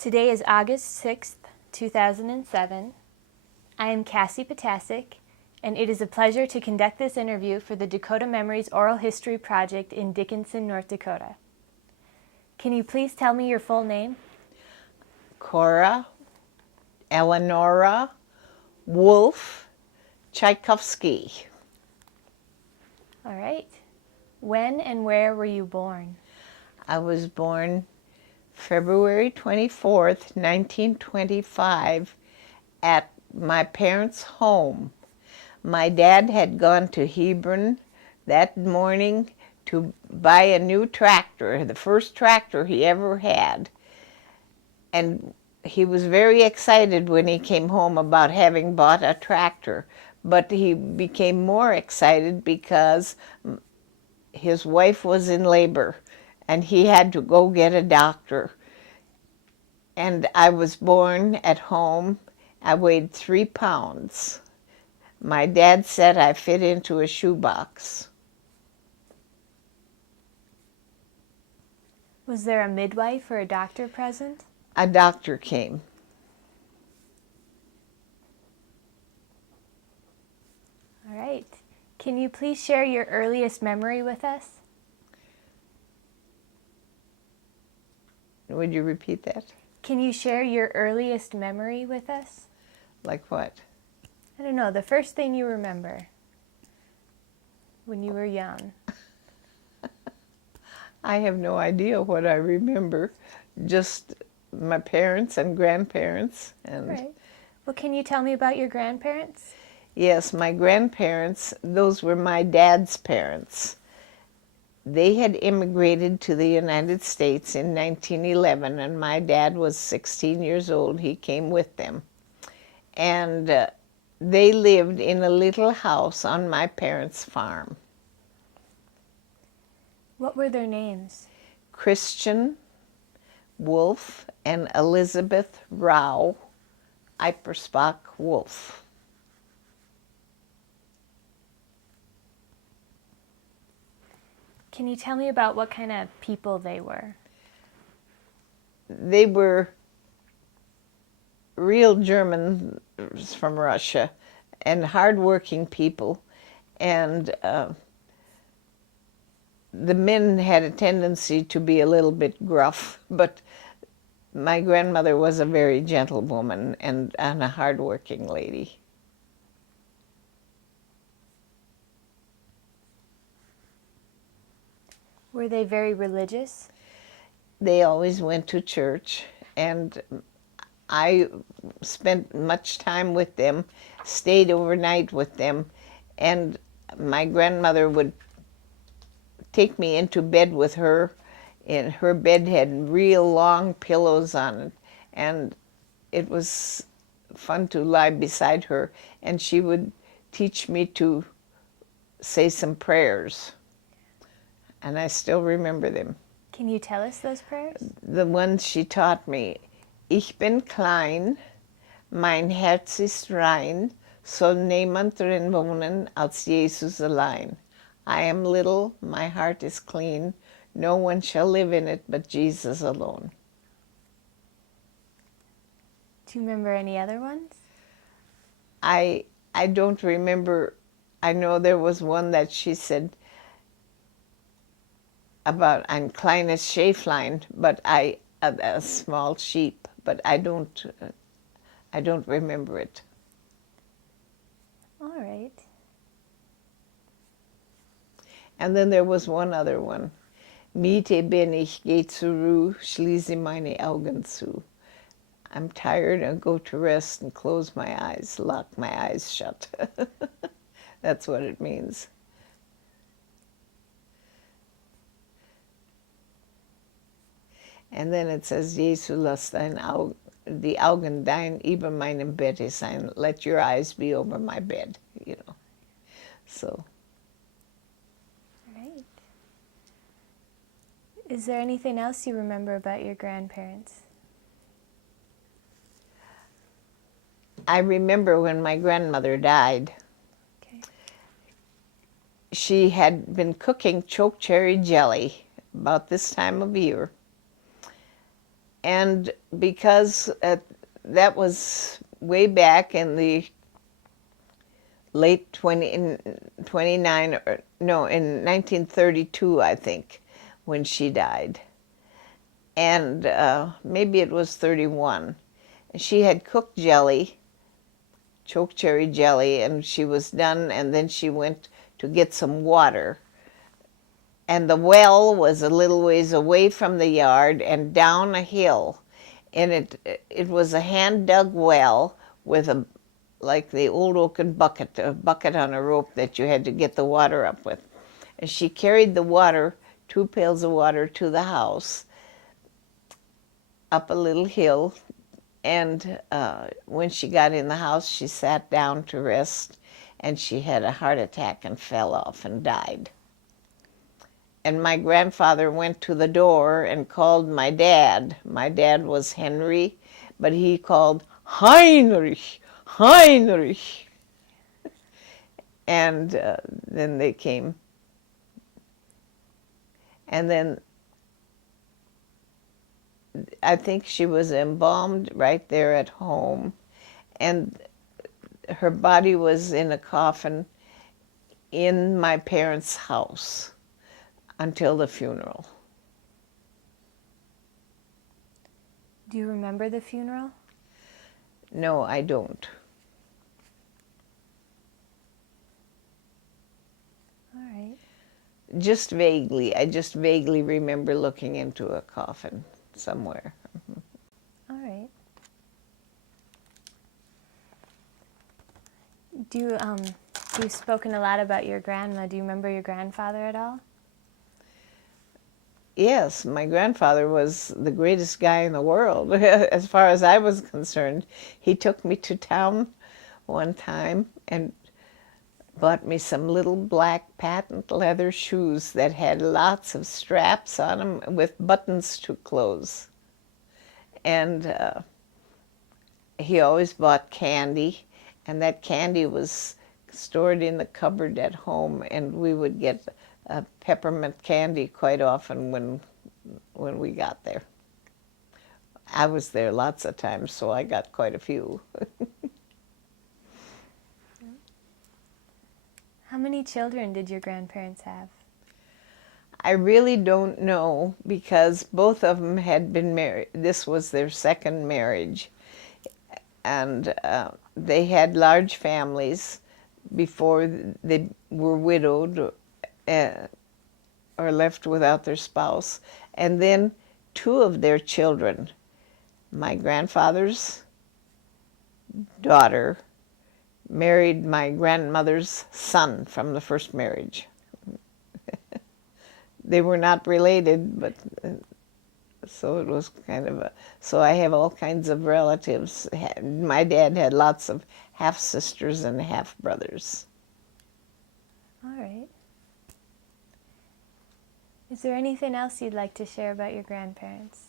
Today is August 6th, 2007. I am Cassie Potasek, and it is a pleasure to conduct this interview for the Dakota Memories Oral History Project in Dickinson, North Dakota. Can you please tell me your full name? Cora, Eleonora, Wolff, Tschaekofske. All right. When and where were you born? I was born February 24th, 1925, at my parents' home. My dad had gone to Hebron that morning to buy a new tractor, the first tractor he ever had. And he was very excited when he came home about having bought a tractor. But he became more excited because his wife was in labor and he had to go get a doctor. And I was born at home. I weighed 3 pounds. My dad said I fit into a shoebox. Was there a midwife or a doctor present? A doctor came. All right. Can you please share your earliest memory with us? Would you repeat that? Can you share your earliest memory with us? Like what? I don't know, the first thing you remember when you were young. I have no idea what I remember. Just my parents and grandparents. And Right. Well, can you tell me about your grandparents? yes, my grandparents, those were my dad's parents. They had immigrated to the United States in 1911, and my dad was 16 years old. He came with them. And they lived in a little house on my parents' farm. What were their names? Christian Wolff and Elizabeth Rau Eipersbach Wolff. Can you tell me about what kind of people they were? They were real Germans from Russia and hardworking people. And the men had a tendency to be a little bit gruff, but my grandmother was a very gentle woman and a hardworking lady. Were they very religious? They always went to church, and I spent much time with them, stayed overnight with them, and my grandmother would take me into bed with her, and her bed had real long pillows on it, and it was fun to lie beside her, and she would teach me to say some prayers, and I still remember them. Can you tell us those prayers? The ones she taught me. Ich bin klein, mein Herz ist rein, soll niemand drin wohnen als Jesus allein. I am little, my heart is clean, no one shall live in it but Jesus alone. Do you remember any other ones? I don't remember. I know there was one that she said about ein kleines Schäflein, but a small sheep, but I don't remember it. All right. And then there was one other one. Miete bin ich, geh zur Ruhe, schließe meine Augen zu. I'm tired and go to rest and close my eyes, lock my eyes shut. That's what it means. And then it says, Jesu, lass die Augen dein über meinem Bette sein. Let your eyes be over my bed, you know. So. Right. Is there anything else you remember about your grandparents? I remember when my grandmother died. Okay. She had been cooking choke cherry jelly about this time of year. And because that was way back in the late 29, or, no, in 1932, I think, when she died. And maybe it was 31. She had cooked jelly, chokecherry jelly, and she was done, and then she went to get some water. And the well was a little ways away from the yard and down a hill. And it was a hand-dug well with a, like the old oaken bucket, a bucket on a rope that you had to get the water up with. And she carried the water, 2 pails of water, to the house, up a little hill. And when she got in the house, she sat down to rest, and she had a heart attack and fell off and died. And my grandfather went to the door and called my dad. My dad was Henry, but he called Heinrich, Heinrich. And then they came. And then I think she was embalmed right there at home. And her body was in a coffin in my parents' house until the funeral. Do you remember the funeral? No, I don't. All right. Just vaguely. I just vaguely remember looking into a coffin somewhere. All right. You've spoken a lot about your grandma. Do you remember your grandfather at all? Yes, my grandfather was the greatest guy in the world, as far as I was concerned. He took me to town one time and bought me some little black patent leather shoes that had lots of straps on them with buttons to close. And he always bought candy, and that candy was stored in the cupboard at home, and we would get peppermint candy quite often when we got there. I was there lots of times, so I got quite a few. How many children did your grandparents have? I really don't know, because both of them had been married. This was their second marriage. And they had large families before they were widowed or left without their spouse. And then 2 of their children, my grandfather's daughter married my grandmother's son from the first marriage. They were not related, but so it was kind of a, so I have all kinds of relatives. My dad had lots of half-sisters and half-brothers. All right. Is there anything else you'd like to share about your grandparents?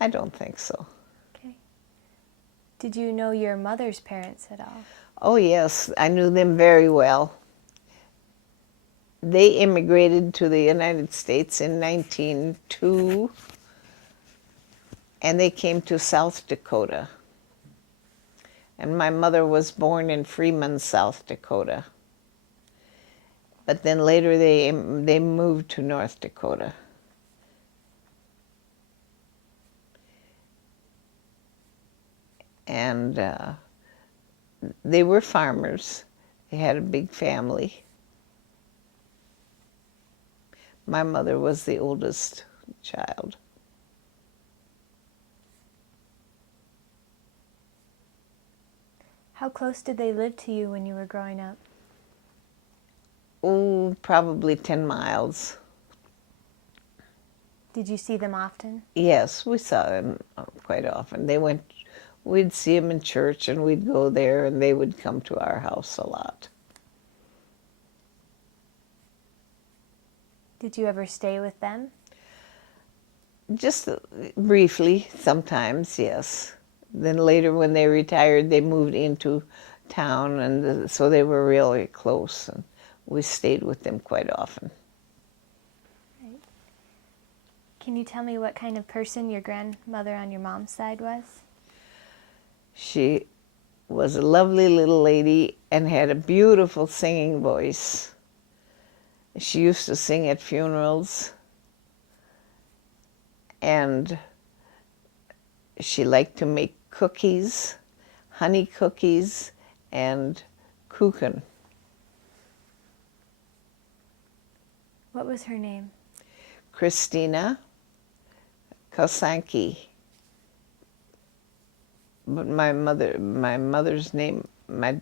I don't think so. Okay. Did you know your mother's parents at all? Oh yes, I knew them very well. They immigrated to the United States in 1902, and they came to South Dakota. And my mother was born in Freeman, South Dakota. But then later they moved to North Dakota. And they were farmers. They had a big family. My mother was the oldest child. How close did they live to you when you were growing up? Oh, probably 10 miles. Did you see them often? Yes, we saw them quite often. We'd see them in church, and we'd go there, and they would come to our house a lot. Did you ever stay with them? Just briefly, sometimes, yes. Then later, when they retired, they moved into town, and so they were really close, and we stayed with them quite often. Right. Can you tell me what kind of person your grandmother on your mom's side was? She was a lovely little lady and had a beautiful singing voice. She used to sing at funerals, and she liked to make cookies, honey cookies, and kuchen. What was her name? Christina Kosanke. But my mother's name, my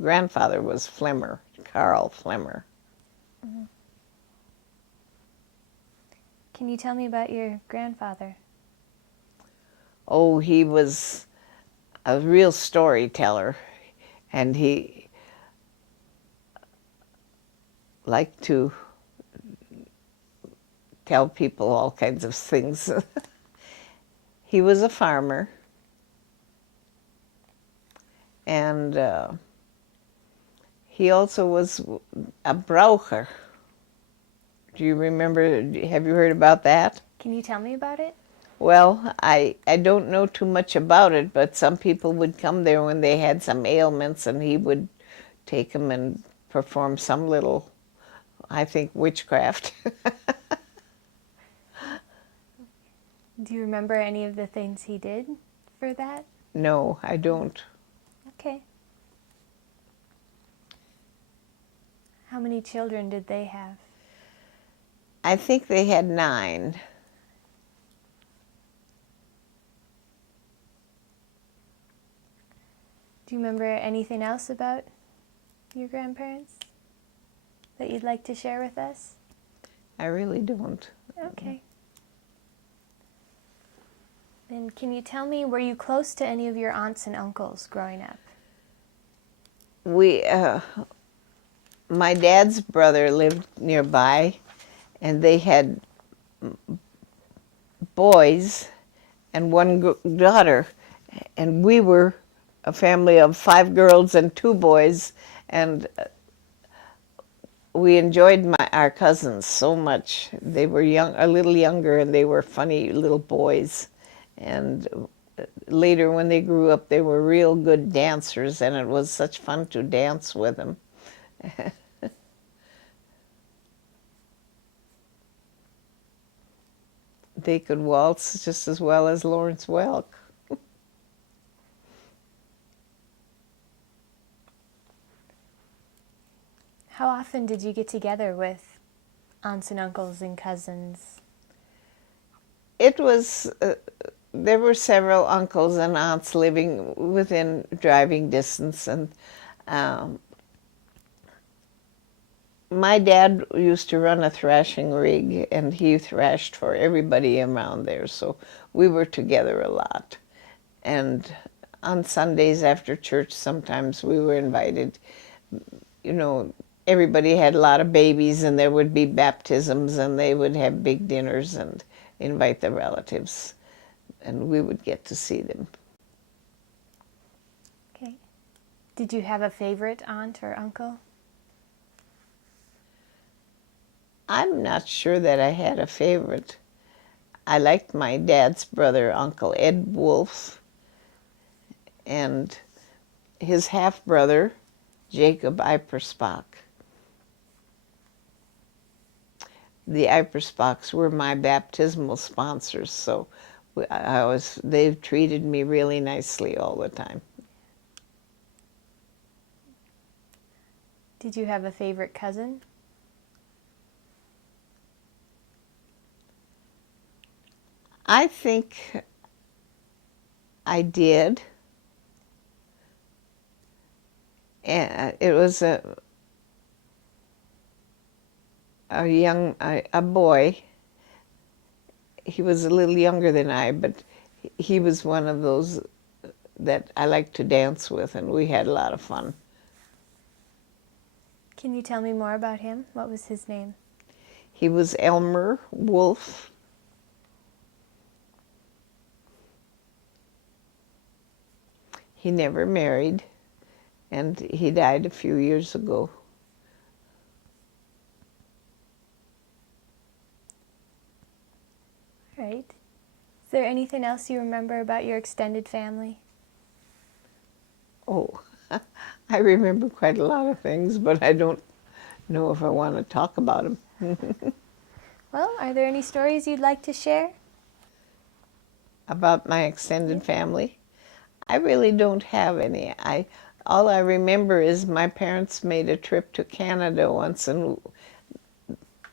grandfather was Flemmer, Carl Flemmer. Mm-hmm. Can you tell me about your grandfather? Oh, he was a real storyteller, and he liked to tell people all kinds of things. He was a farmer, and he also was a braucher. Do you remember, have you heard about that? Can you tell me about it? Well, I don't know too much about it, but some people would come there when they had some ailments, and he would take them and perform some little, I think, witchcraft. Do you remember any of the things he did for that? No, I don't. Okay. How many children did they have? I think they had 9. Do you remember anything else about your grandparents that you'd like to share with us? I really don't. Okay. Then can you tell me, were you close to any of your aunts and uncles growing up? My dad's brother lived nearby, and they had boys and one daughter, and we were a family of 5 girls and 2 boys, and we enjoyed our cousins so much. They were a little younger, and they were funny little boys. And later, when they grew up, they were real good dancers, and it was such fun to dance with them. They could waltz just as well as Lawrence Welk. How often did you get together with aunts and uncles and cousins? It was, there were several uncles and aunts living within driving distance, and my dad used to run a thrashing rig, and he thrashed for everybody around there, so we were together a lot. And on Sundays after church, sometimes we were invited. You know, everybody had a lot of babies, and there would be baptisms, and they would have big dinners and invite the relatives, and we would get to see them. Okay. Did you have a favorite aunt or uncle? I'm not sure that I had a favorite. I liked my dad's brother, Uncle Ed Wolff, and his half-brother, Jacob Ipersbach. The Ipersbachs were my baptismal sponsors, so they've treated me really nicely all the time. Did you have a favorite cousin? I think I did. And it was a boy. He was a little younger than I, but he was one of those that I liked to dance with, and we had a lot of fun. Can you tell me more about him? What was his name? He was Elmer Wolff. He never married, and he died a few years ago. right. Is there anything else you remember about your extended family? Oh, I remember quite a lot of things, but I don't know if I want to talk about them. Well, are there any stories you'd like to share? About my extended family. I really don't have any. All I remember is my parents made a trip to Canada once, and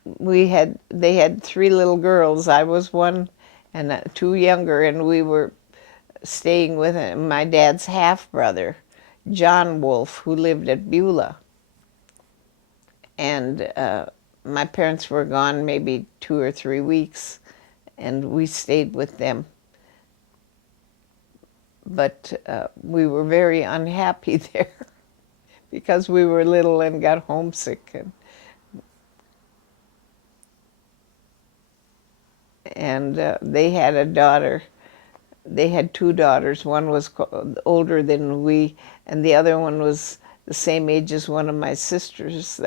they had three little girls. I was one, and two younger, and we were staying with my dad's half brother, John Wolff, who lived at Beulah. And my parents were gone maybe 2 or 3 weeks, and we stayed with them. But we were very unhappy there because we were little and got homesick. And they had a daughter. They had two daughters. One was older than we, and the other one was the same age as one of my sisters.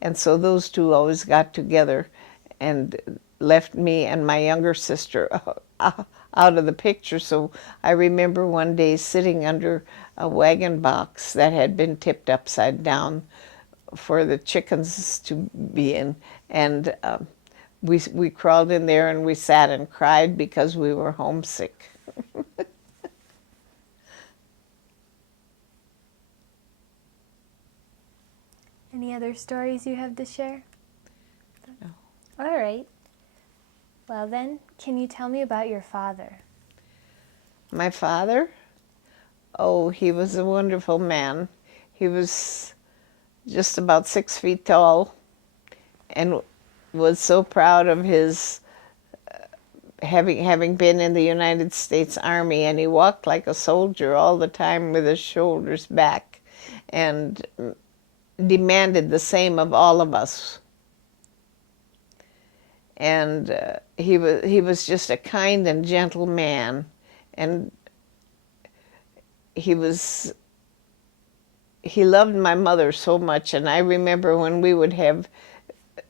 And so those two always got together and left me and my younger sister out of the picture. So I remember one day sitting under a wagon box that had been tipped upside down for the chickens to be in, and we crawled in there and we sat and cried because we were homesick. Any other stories you have to share? No. All right. Well then, can you tell me about your father? My father? Oh, he was a wonderful man. He was just about 6 feet tall and was so proud of his having been in the United States Army, and he walked like a soldier all the time with his shoulders back and demanded the same of all of us. And he was just a kind and gentle man, and he loved my mother so much. And I remember when we would have,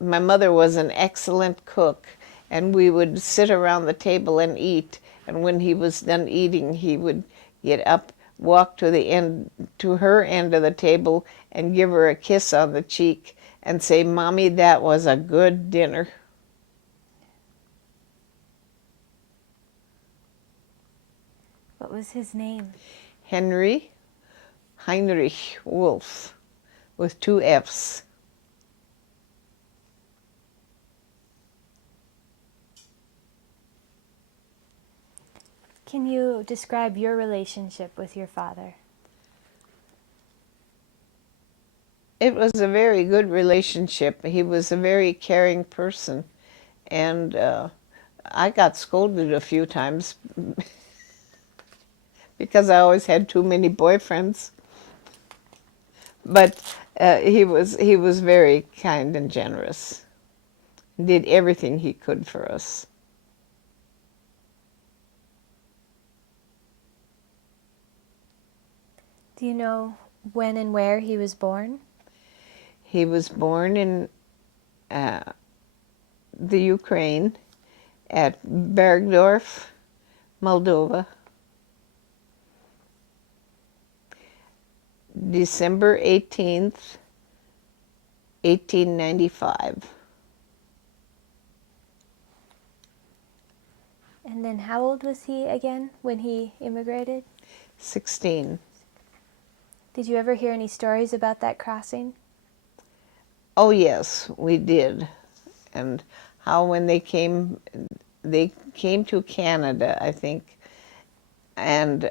my mother was an excellent cook, and we would sit around the table and eat, and when he was done eating, he would get up, walk to her end of the table, and give her a kiss on the cheek and say, "Mommy, that was a good dinner." What was his name? Heinrich Wolff, with 2 F's. Can you describe your relationship with your father? It was a very good relationship. He was a very caring person, and I got scolded a few times because I always had too many boyfriends. But he was very kind and generous. Did everything he could for us. Do you know when and where he was born? He was born in the Ukraine at Bergdorf, Moldova, December 18th, 1895. And then how old was he again when he immigrated? 16. Did you ever hear any stories about that crossing? Oh yes, we did. And how when they came to Canada, I think, and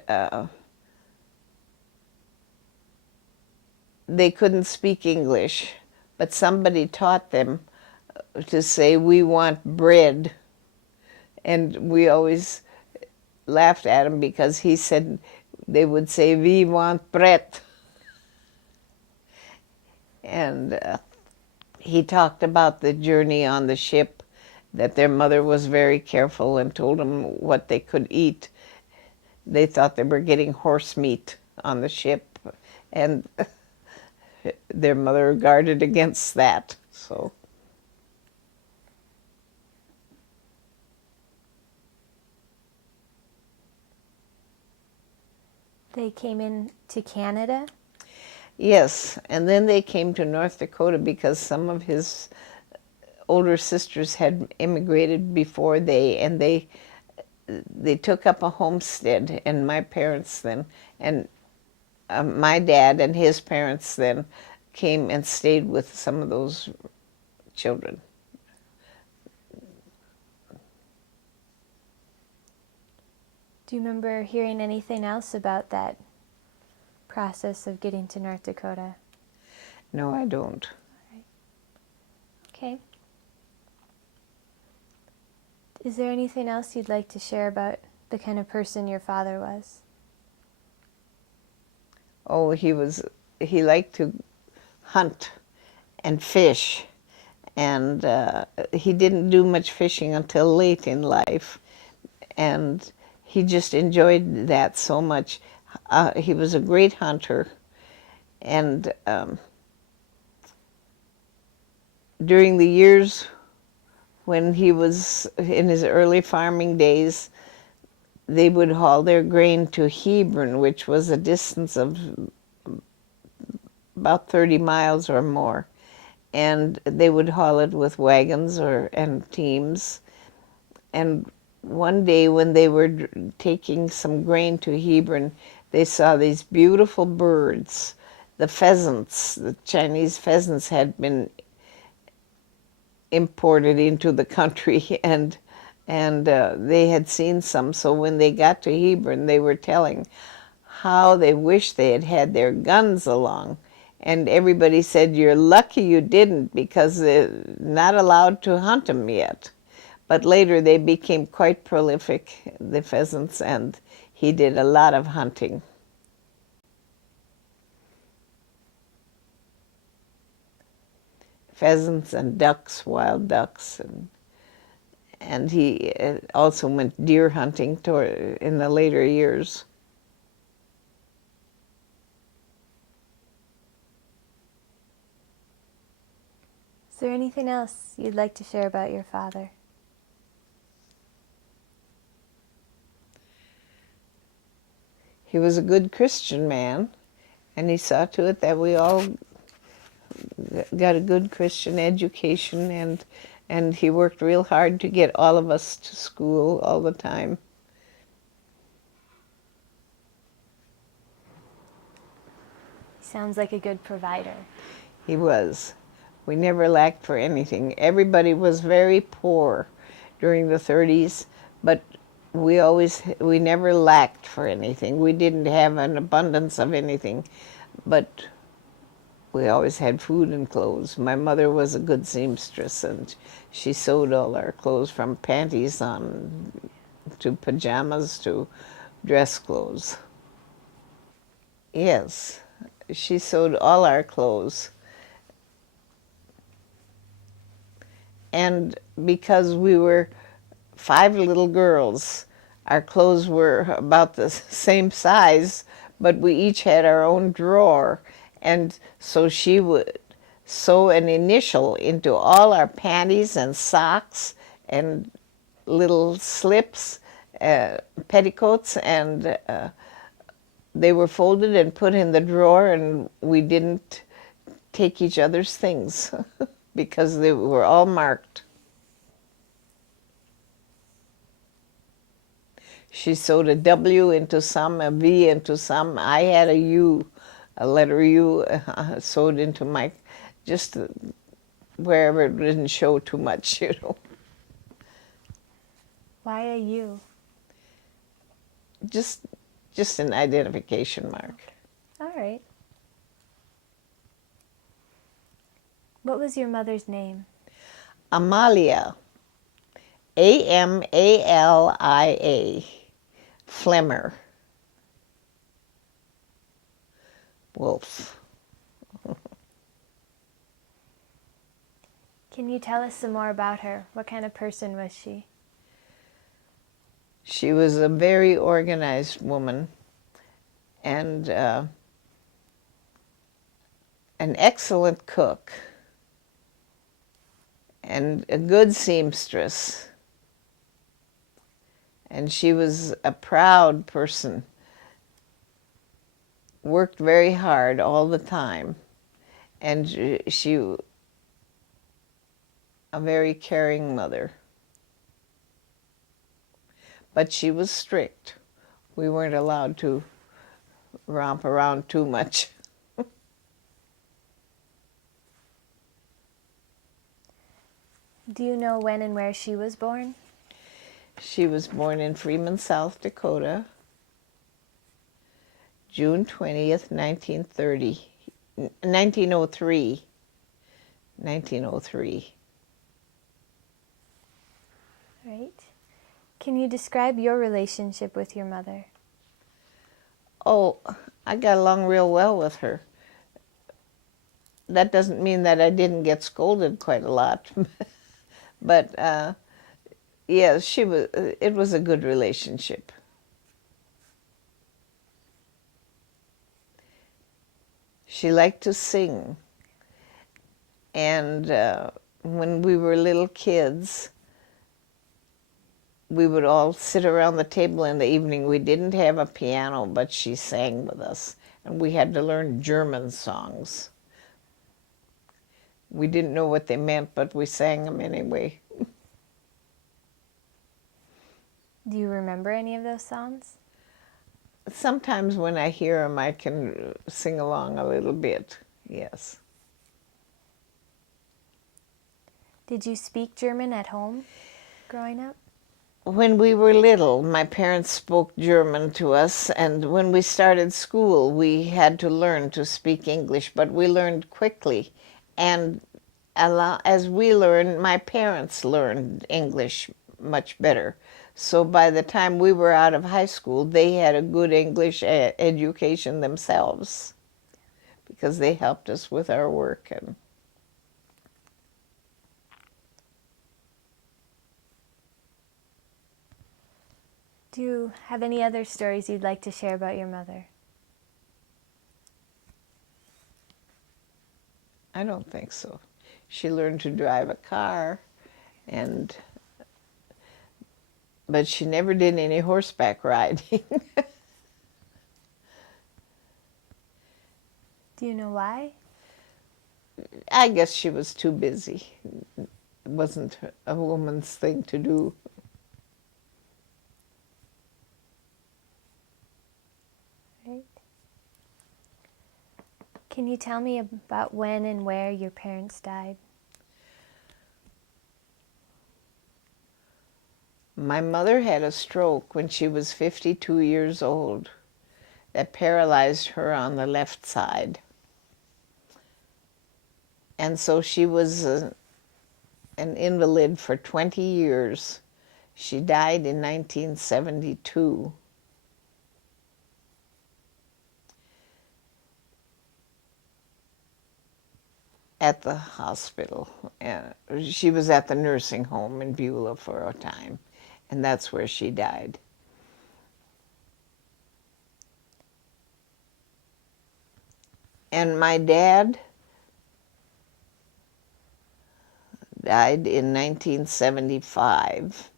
they couldn't speak English, but somebody taught them to say, "We want bread." And we always laughed at him because he said they would say, "We want bread." And he talked about the journey on the ship, that their mother was very careful and told them what they could eat. They thought they were getting horse meat on the ship, and their mother guarded against that. So They came in to Canada? Yes, and then they came to North Dakota because some of his older sisters had immigrated before they took up a homestead, and my parents then, and my dad and his parents then came and stayed with some of those children. Do you remember hearing anything else about that process of getting to North Dakota? No, I don't. Okay. Is there anything else you'd like to share about the kind of person your father was? Oh, he liked to hunt and fish, and he didn't do much fishing until late in life, and he just enjoyed that so much. He was a great hunter, and during the years when he was in his early farming days, they would haul their grain to Hebron, which was a distance of about 30 miles or more. And they would haul it with wagons and teams. And one day when they were taking some grain to Hebron, they saw these beautiful birds. The pheasants, the Chinese pheasants had been imported into the country, and they had seen some. So when they got to Hebron, they were telling how they wished they had had their guns along. And everybody said, "You're lucky you didn't, because they're not allowed to hunt them yet." But later they became quite prolific, the pheasants, and he did a lot of hunting. Pheasants and ducks, wild ducks, and he also went deer hunting in the later years. Is there anything else you'd like to share about your father? He was a good Christian man, and he saw to it that we all got a good Christian education, and he worked real hard to get all of us to school all the time. Sounds like a good provider. He was. We never lacked for anything. Everybody was very poor during the 30s, but we never lacked for anything. We didn't have an abundance of anything, but we always had food and clothes. My mother was a good seamstress, and she sewed all our clothes, from panties on to pajamas to dress clothes. Yes, she sewed all our clothes. And because we were 5 little girls, our clothes were about the same size, but we each had our own drawer. And so she would sew an initial into all our panties and socks and little slips, petticoats, and they were folded and put in the drawer, and we didn't take each other's things because they were all marked. She sewed a W into some, a V into some. I had a U, a letter U, sewed into my, just wherever it didn't show too much, you know. Why a U? Just an identification mark. All right. What was your mother's name? Amalia, Amalia, Flemmer, Wolff. Can you tell us some more about her? What kind of person was she? She was a very organized woman, and an excellent cook, and a good seamstress. And she was a proud person. worked very hard all the time, and she a very caring mother. But she was strict. We weren't allowed to romp around too much. Do you know when and where she was born? She was born in Freeman, South Dakota, June 20th, 1903. 1903. Right. Can you describe your relationship with your mother? Oh, I got along real well with her. That doesn't mean that I didn't get scolded quite a lot. But yeah, it was a good relationship. She liked to sing. And when we were little kids, we would all sit around the table in the evening. We didn't have a piano, but she sang with us. And we had to learn German songs. We didn't know what they meant, but we sang them anyway. Do you remember any of those songs? Sometimes when I hear them, I can sing along a little bit, yes. Did you speak German at home growing up? When we were little, my parents spoke German to us, and when we started school, we had to learn to speak English, but we learned quickly. And as we learned, my parents learned English much better. So by the time we were out of high school, they had a good English education themselves because they helped us with our work. And Do you have any other stories you'd like to share about your mother? I don't think so. She learned to drive a car, but she never did any horseback riding. Do you know why? I guess she was too busy. It wasn't a woman's thing to do. Right. Can you tell me about when and where your parents died? My mother had a stroke when she was 52 years old that paralyzed her on the left side. And so she was an invalid for 20 years. She died in 1972. At the hospital. She was at the nursing home in Beulah for a time, and that's where she died. And my dad died in 1975.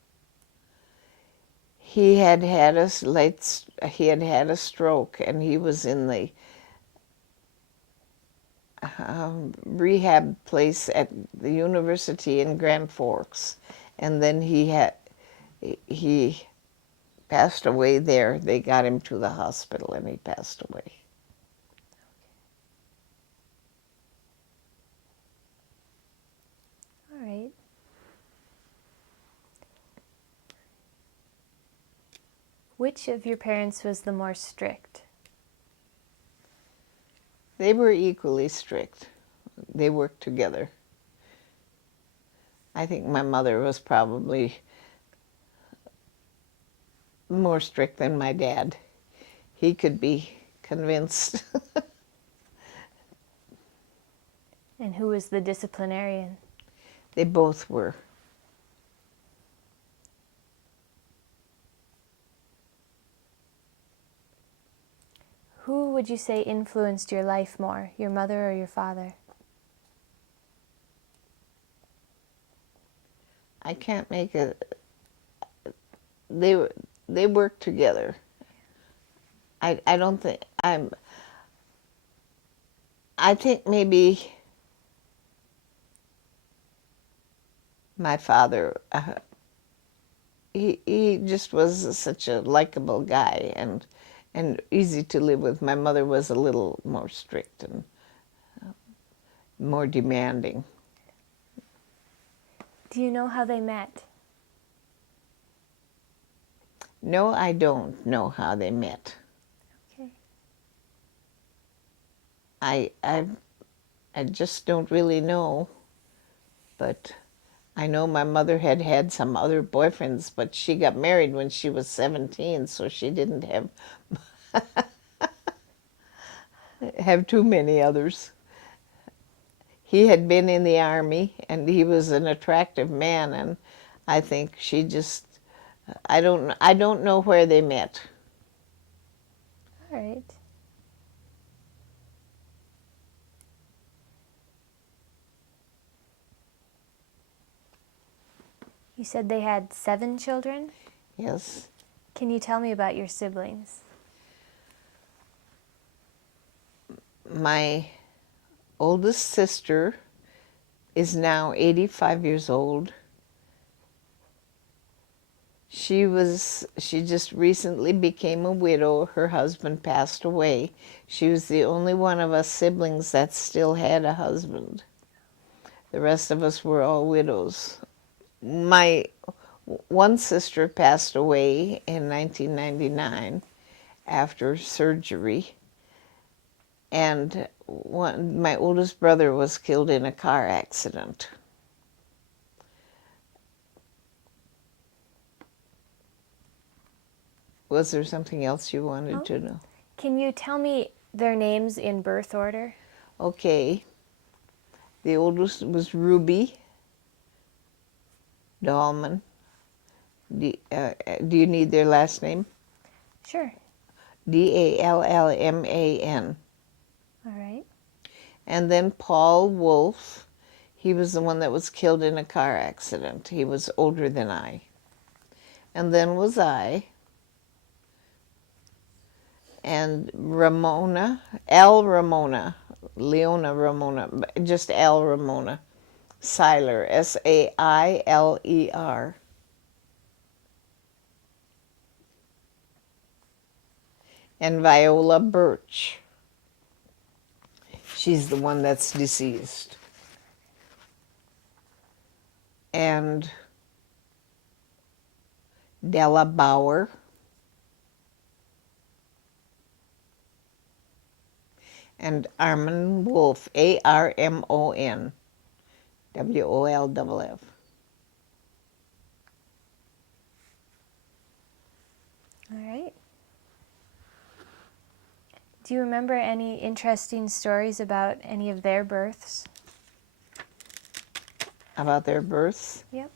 He had had a stroke, and he was in the rehab place at the university in Grand Forks, and then he passed away there. They got him to the hospital, and he passed away. All right. Which of your parents was the more strict? They were equally strict. They worked together. I think my mother was probably more strict than my dad. He could be convinced. And who was the disciplinarian? They both were. Who would you say influenced your life more, your mother or your father? I can't make a. They worked together. I don't think I think maybe my father, he just was such a likable guy and easy to live with. My mother was a little more strict and more demanding. Do you know how they met? No, I don't know how they met. Okay. I just don't really know, but I know my mother had had some other boyfriends, but she got married when she was 17, so she didn't have too many others. He had been in the army, and he was an attractive man, and I think she just, I don't know where they met. All right. You said they had 7 children? Yes. Can you tell me about your siblings? My oldest sister is now 85 years old. She just recently became a widow. Her husband passed away. She was the only one of us siblings that still had a husband. The rest of us were all widows. My one sister passed away in 1999 after surgery, and my oldest brother was killed in a car accident. Was there something else you wanted to know? Can you tell me their names in birth order? Okay. The oldest was Ruby Dahlman. Do you need their last name? Sure. Dallman. All right. And then Paul Wolff. He was the one that was killed in a car accident. He was older than I. And then was I. And Ramona, Leona Ramona, just Al Ramona. Seiler, Sailer. And Viola Birch. She's the one that's deceased. And Della Bauer. And Armin Wolff, Armon, Wollff. All right. Do you remember any interesting stories about any of their births? About their births? Yep.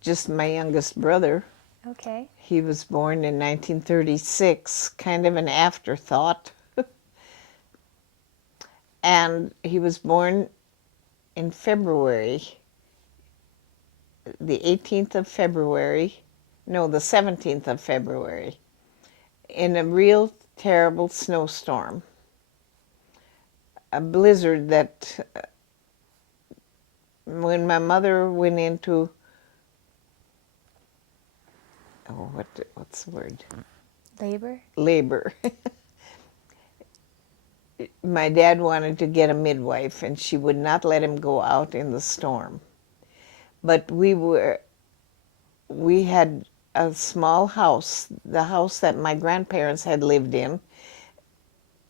Just my youngest brother. Okay. He was born in 1936, kind of an afterthought. And he was born in February, the 18th of February, no, the 17th of February, in a real terrible snowstorm. A blizzard that, when my mother went into, what's the word? Labor? Labor. My dad wanted to get a midwife, and she would not let him go out in the storm. But we had a small house, the house that my grandparents had lived in,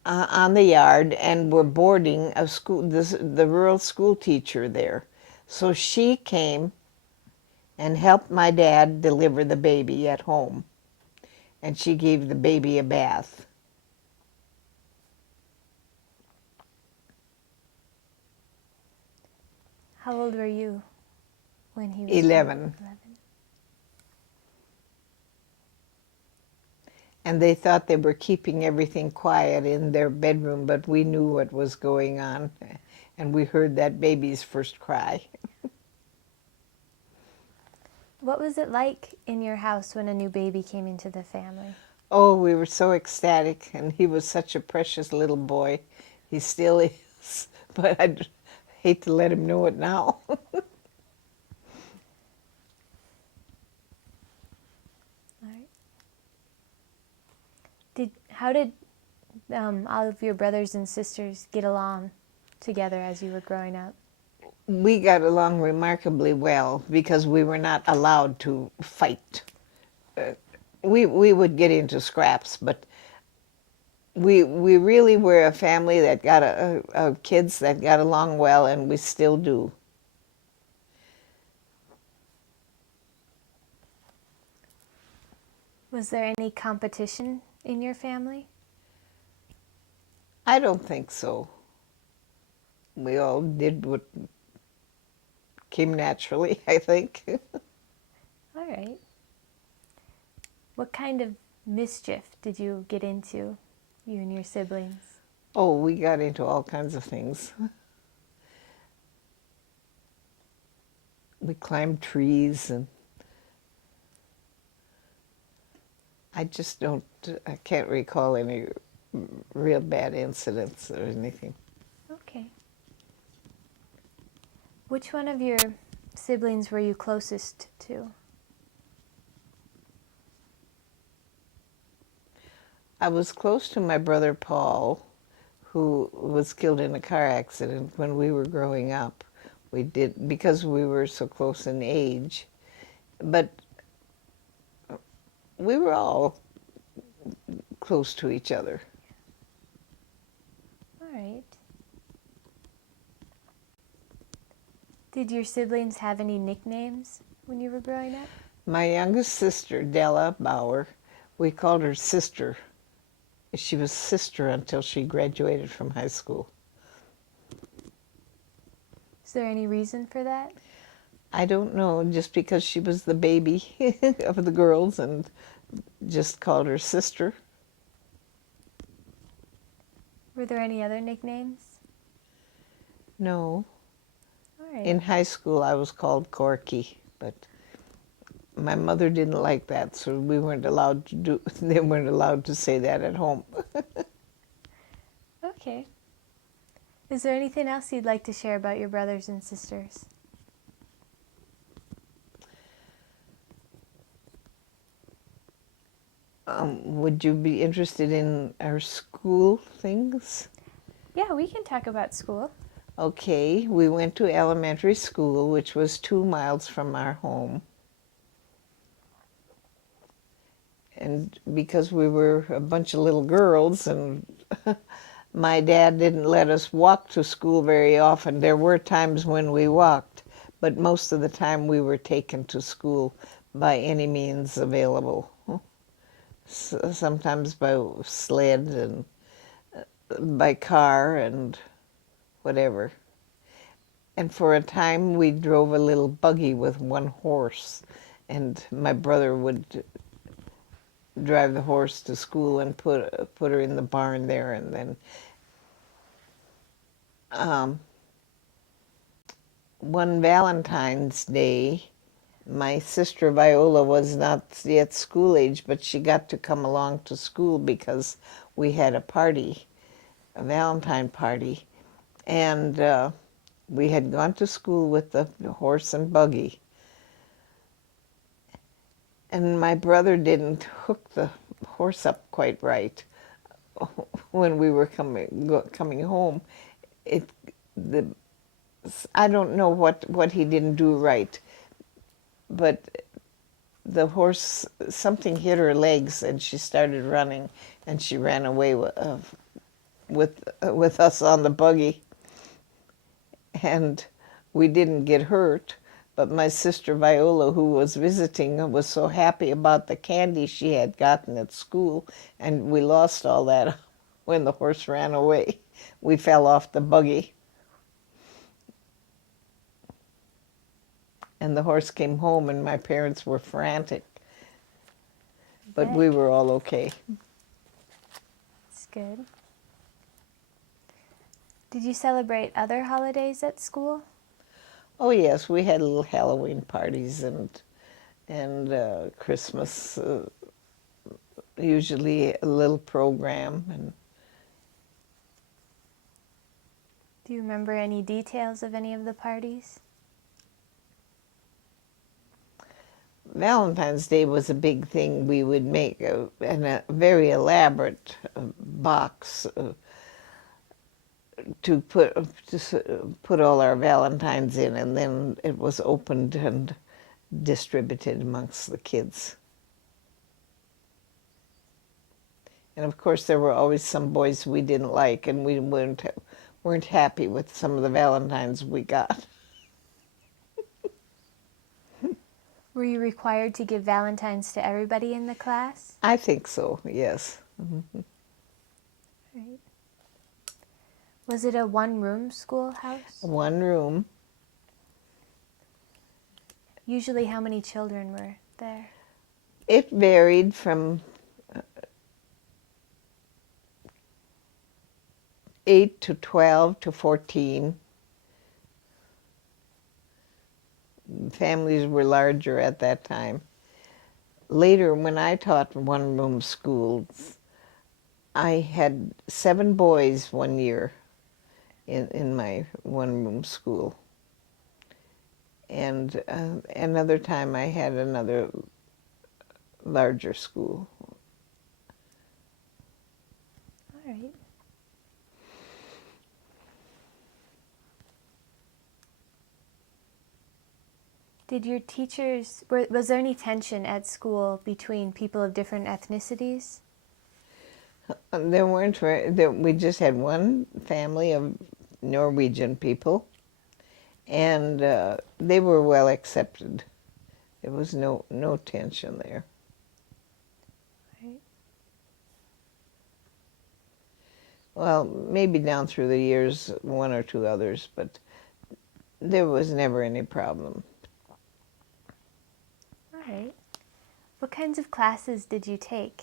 on the yard, and were boarding a school, the rural school teacher there. So she came and helped my dad deliver the baby at home, and she gave the baby a bath. How old were you when he was 11. born? 11. And they thought they were keeping everything quiet in their bedroom, but we knew what was going on, and we heard that baby's first cry. What was it like in your house when a new baby came into the family? Oh, we were so ecstatic, and he was such a precious little boy. He still is. but I'd hate to let him know it now. All right. How did all of your brothers and sisters get along together as you were growing up? We got along remarkably well because we were not allowed to fight. We would get into scraps, but we really were a family that got kids that got along well, and we still do. Was there any competition in your family? I don't think so. We all did what came naturally, I think. All right. What kind of mischief did you get into, you and your siblings? Oh, we got into all kinds of things. We climbed trees, and I can't recall any real bad incidents or anything. Okay. Which one of your siblings were you closest to? I was close to my brother Paul, who was killed in a car accident when we were growing up. We did, because we were so close in age, but we were all close to each other. All right. Did your siblings have any nicknames when you were growing up? My youngest sister, Della Bauer, we called her Sister. She was Sister until she graduated from high school. Is there any reason for that? I don't know, just because she was the baby of the girls and just called her Sister. Were there any other nicknames? No. All right. In high school, I was called Corky, but my mother didn't like that, so we weren't allowed to they weren't allowed to say that at home. Okay. Is there anything else you'd like to share about your brothers and sisters? Would you be interested in our school things? Yeah, we can talk about school. Okay, we went to elementary school, which was 2 miles from our home. And because we were a bunch of little girls and my dad didn't let us walk to school very often. There were times when we walked, but most of the time we were taken to school by any means available. Sometimes by sled and by car and whatever. And for a time we drove a little buggy with one horse, and my brother would drive the horse to school and put her in the barn there, and then one Valentine's Day, my sister Viola was not yet school age, but she got to come along to school because we had a party, a Valentine party, and we had gone to school with the horse and buggy. And my brother didn't hook the horse up quite right when we were coming home. I don't know what he didn't do right, but the horse, something hit her legs and she started running, and she ran away with us on the buggy, and we didn't get hurt. But my sister Viola, who was visiting, was so happy about the candy she had gotten at school, and we lost all that when the horse ran away. We fell off the buggy. And the horse came home, and my parents were frantic. But we were all okay. That's good. Did you celebrate other holidays at school? Oh yes, we had little Halloween parties and Christmas. Usually a little program, and Do you remember any details of any of the parties? Valentine's Day was a big thing. We would make a very elaborate box to put all our Valentines in, and then it was opened and distributed amongst the kids. And of course, there were always some boys we didn't like, and we weren't happy with some of the Valentines we got. Were you required to give Valentines to everybody in the class? I think so, yes. Mm-hmm. Right. Was it a one-room schoolhouse? One room. Usually how many children were there? It varied from 8 to 12 to 14. Families were larger at that time. Later, when I taught one-room schools, I had 7 boys one year in my one-room school. And another time I had another larger school. All right. Did your teachers, was there any tension at school between people of different ethnicities? There weren't we just had one family of Norwegian people, and they were well accepted. There was no tension there. Right. Well, maybe down through the years, 1 or 2 others, but there was never any problem. All right. What kinds of classes did you take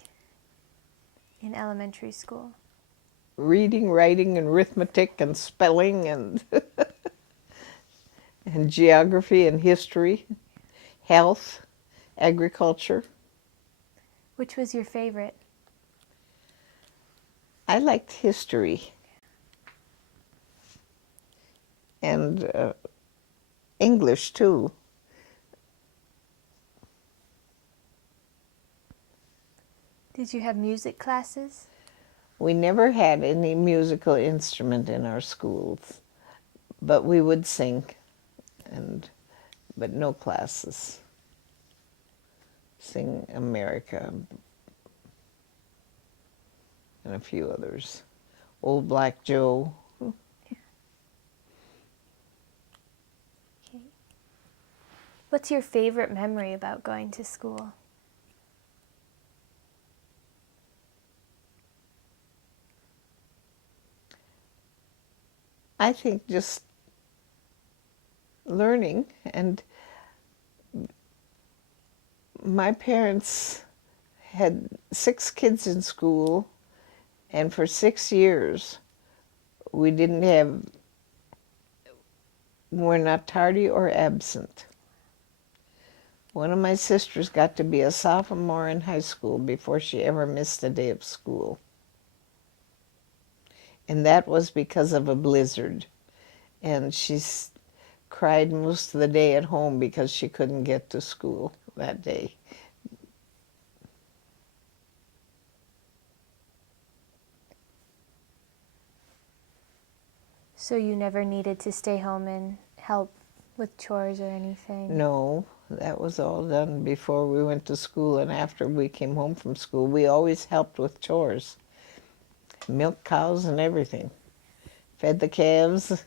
in elementary school? Reading, writing, and arithmetic, and spelling, and and geography, and history, health, agriculture. Which was your favorite? I liked history and English too. Did you have music classes? We never had any musical instrument in our schools, but we would sing, but no classes. Sing America and a few others. Old Black Joe. Okay. What's your favorite memory about going to school? I think just learning, and my parents had 6 kids in school, and for 6 years we were not tardy or absent. One of my sisters got to be a sophomore in high school before she ever missed a day of school. And that was because of a blizzard. And she cried most of the day at home because she couldn't get to school that day. So you never needed to stay home and help with chores or anything? No, that was all done before we went to school, and after we came home from school. We always helped with chores. Milked cows and everything. Fed the calves.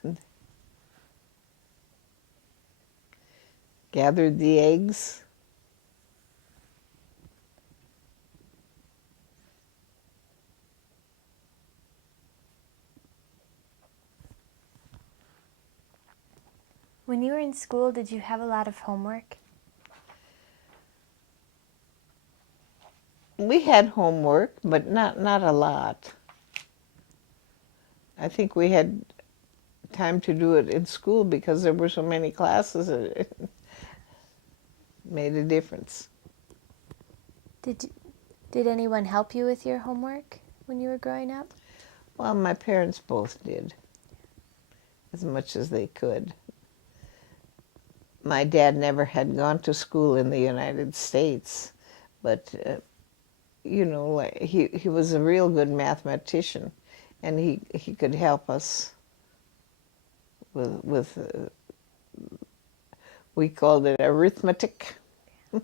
Gathered the eggs. When you were in school, did you have a lot of homework? We had homework, but not a lot. I think we had time to do it in school because there were so many classes. It made a difference. Did anyone help you with your homework when you were growing up? Well, my parents both did. as much as they could. My dad never had gone to school in the United States, but you know, like he was a real good mathematician, and he could help us with we called it arithmetic. All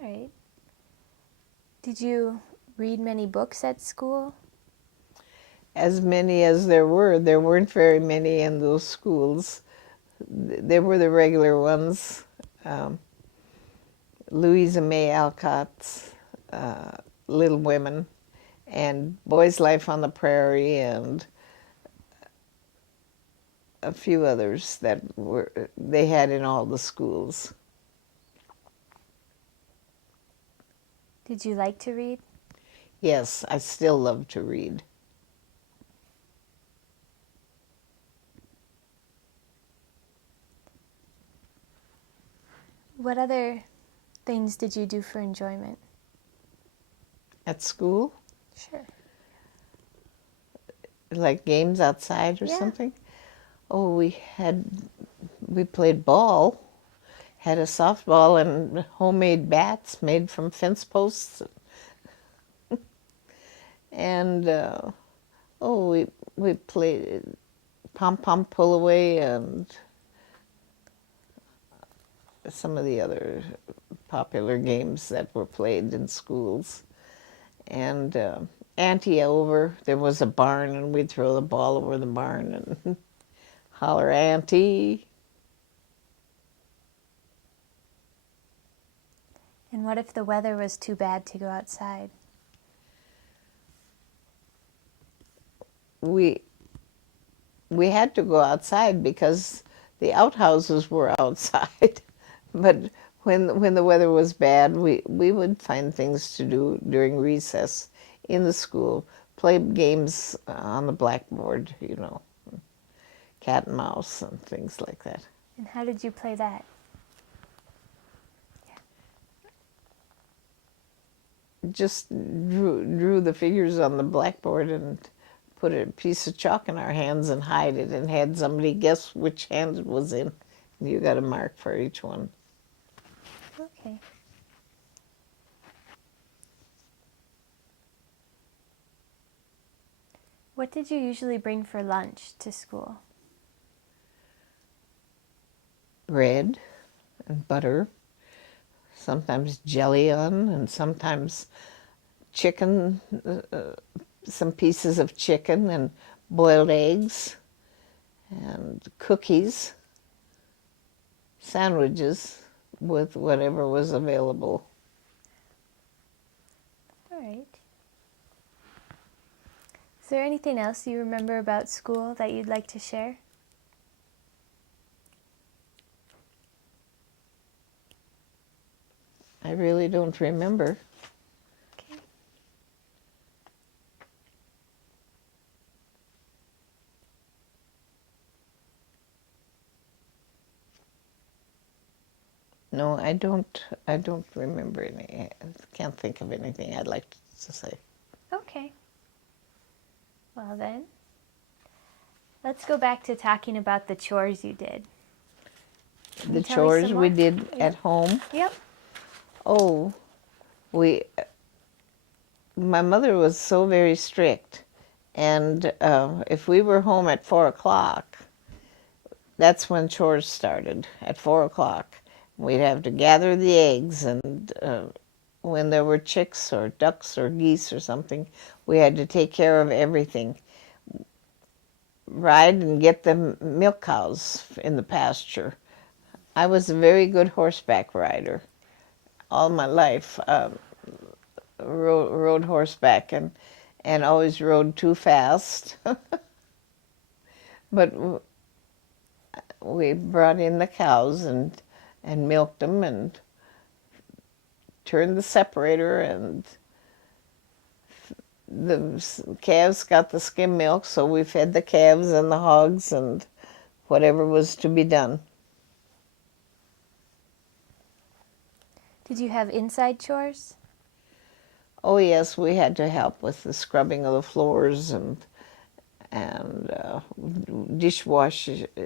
right. Did you read many books at school? As many as there were. There weren't very many in those schools. There were the regular ones. Louisa May Alcott's Little Women, and Boy's Life on the Prairie, and a few others that they had in all the schools. Did you like to read? Yes, I still love to read. What other things did you do for enjoyment? At school? Sure. Like games outside or Yeah. something? Oh, we played ball, had a softball and homemade bats made from fence posts. And we played pom-pom pull away and some of the other popular games that were played in schools. And ante over, there was a barn, and we'd throw the ball over the barn and holler ante. And what if the weather was too bad to go outside? We had to go outside because the outhouses were outside. But when the weather was bad, we would find things to do during recess in the school, play games on the blackboard, you know, cat and mouse and things like that. And how did you play that? Just drew the figures on the blackboard and put a piece of chalk in our hands and hide it, and had somebody guess which hand it was in. And you got a mark for each one. Okay. What did you usually bring for lunch to school? Bread and butter, sometimes jelly on, and sometimes chicken, some pieces of chicken and boiled eggs and cookies, sandwiches with whatever was available. All right. Is there anything else you remember about school that you'd like to share? I really don't remember. Okay. No, I don't remember any. I can't think of anything I'd like to say. Okay. Well then, let's go back to talking about the chores you did. Can you The tell me chores some we more? did at home. Yep. Oh, my mother was so very strict, and if we were home at 4 o'clock, that's when chores started, at 4 o'clock. We'd have to gather the eggs, and when there were chicks or ducks or geese or something, we had to take care of everything. Ride and get the milk cows in the pasture. I was a very good horseback rider all my life. Rode horseback and always rode too fast. But we brought in the cows and milked them and turned the separator, and the calves got the skim milk, so we fed the calves and the hogs and whatever was to be done. Did you have inside chores? Oh yes, we had to help with the scrubbing of the floors and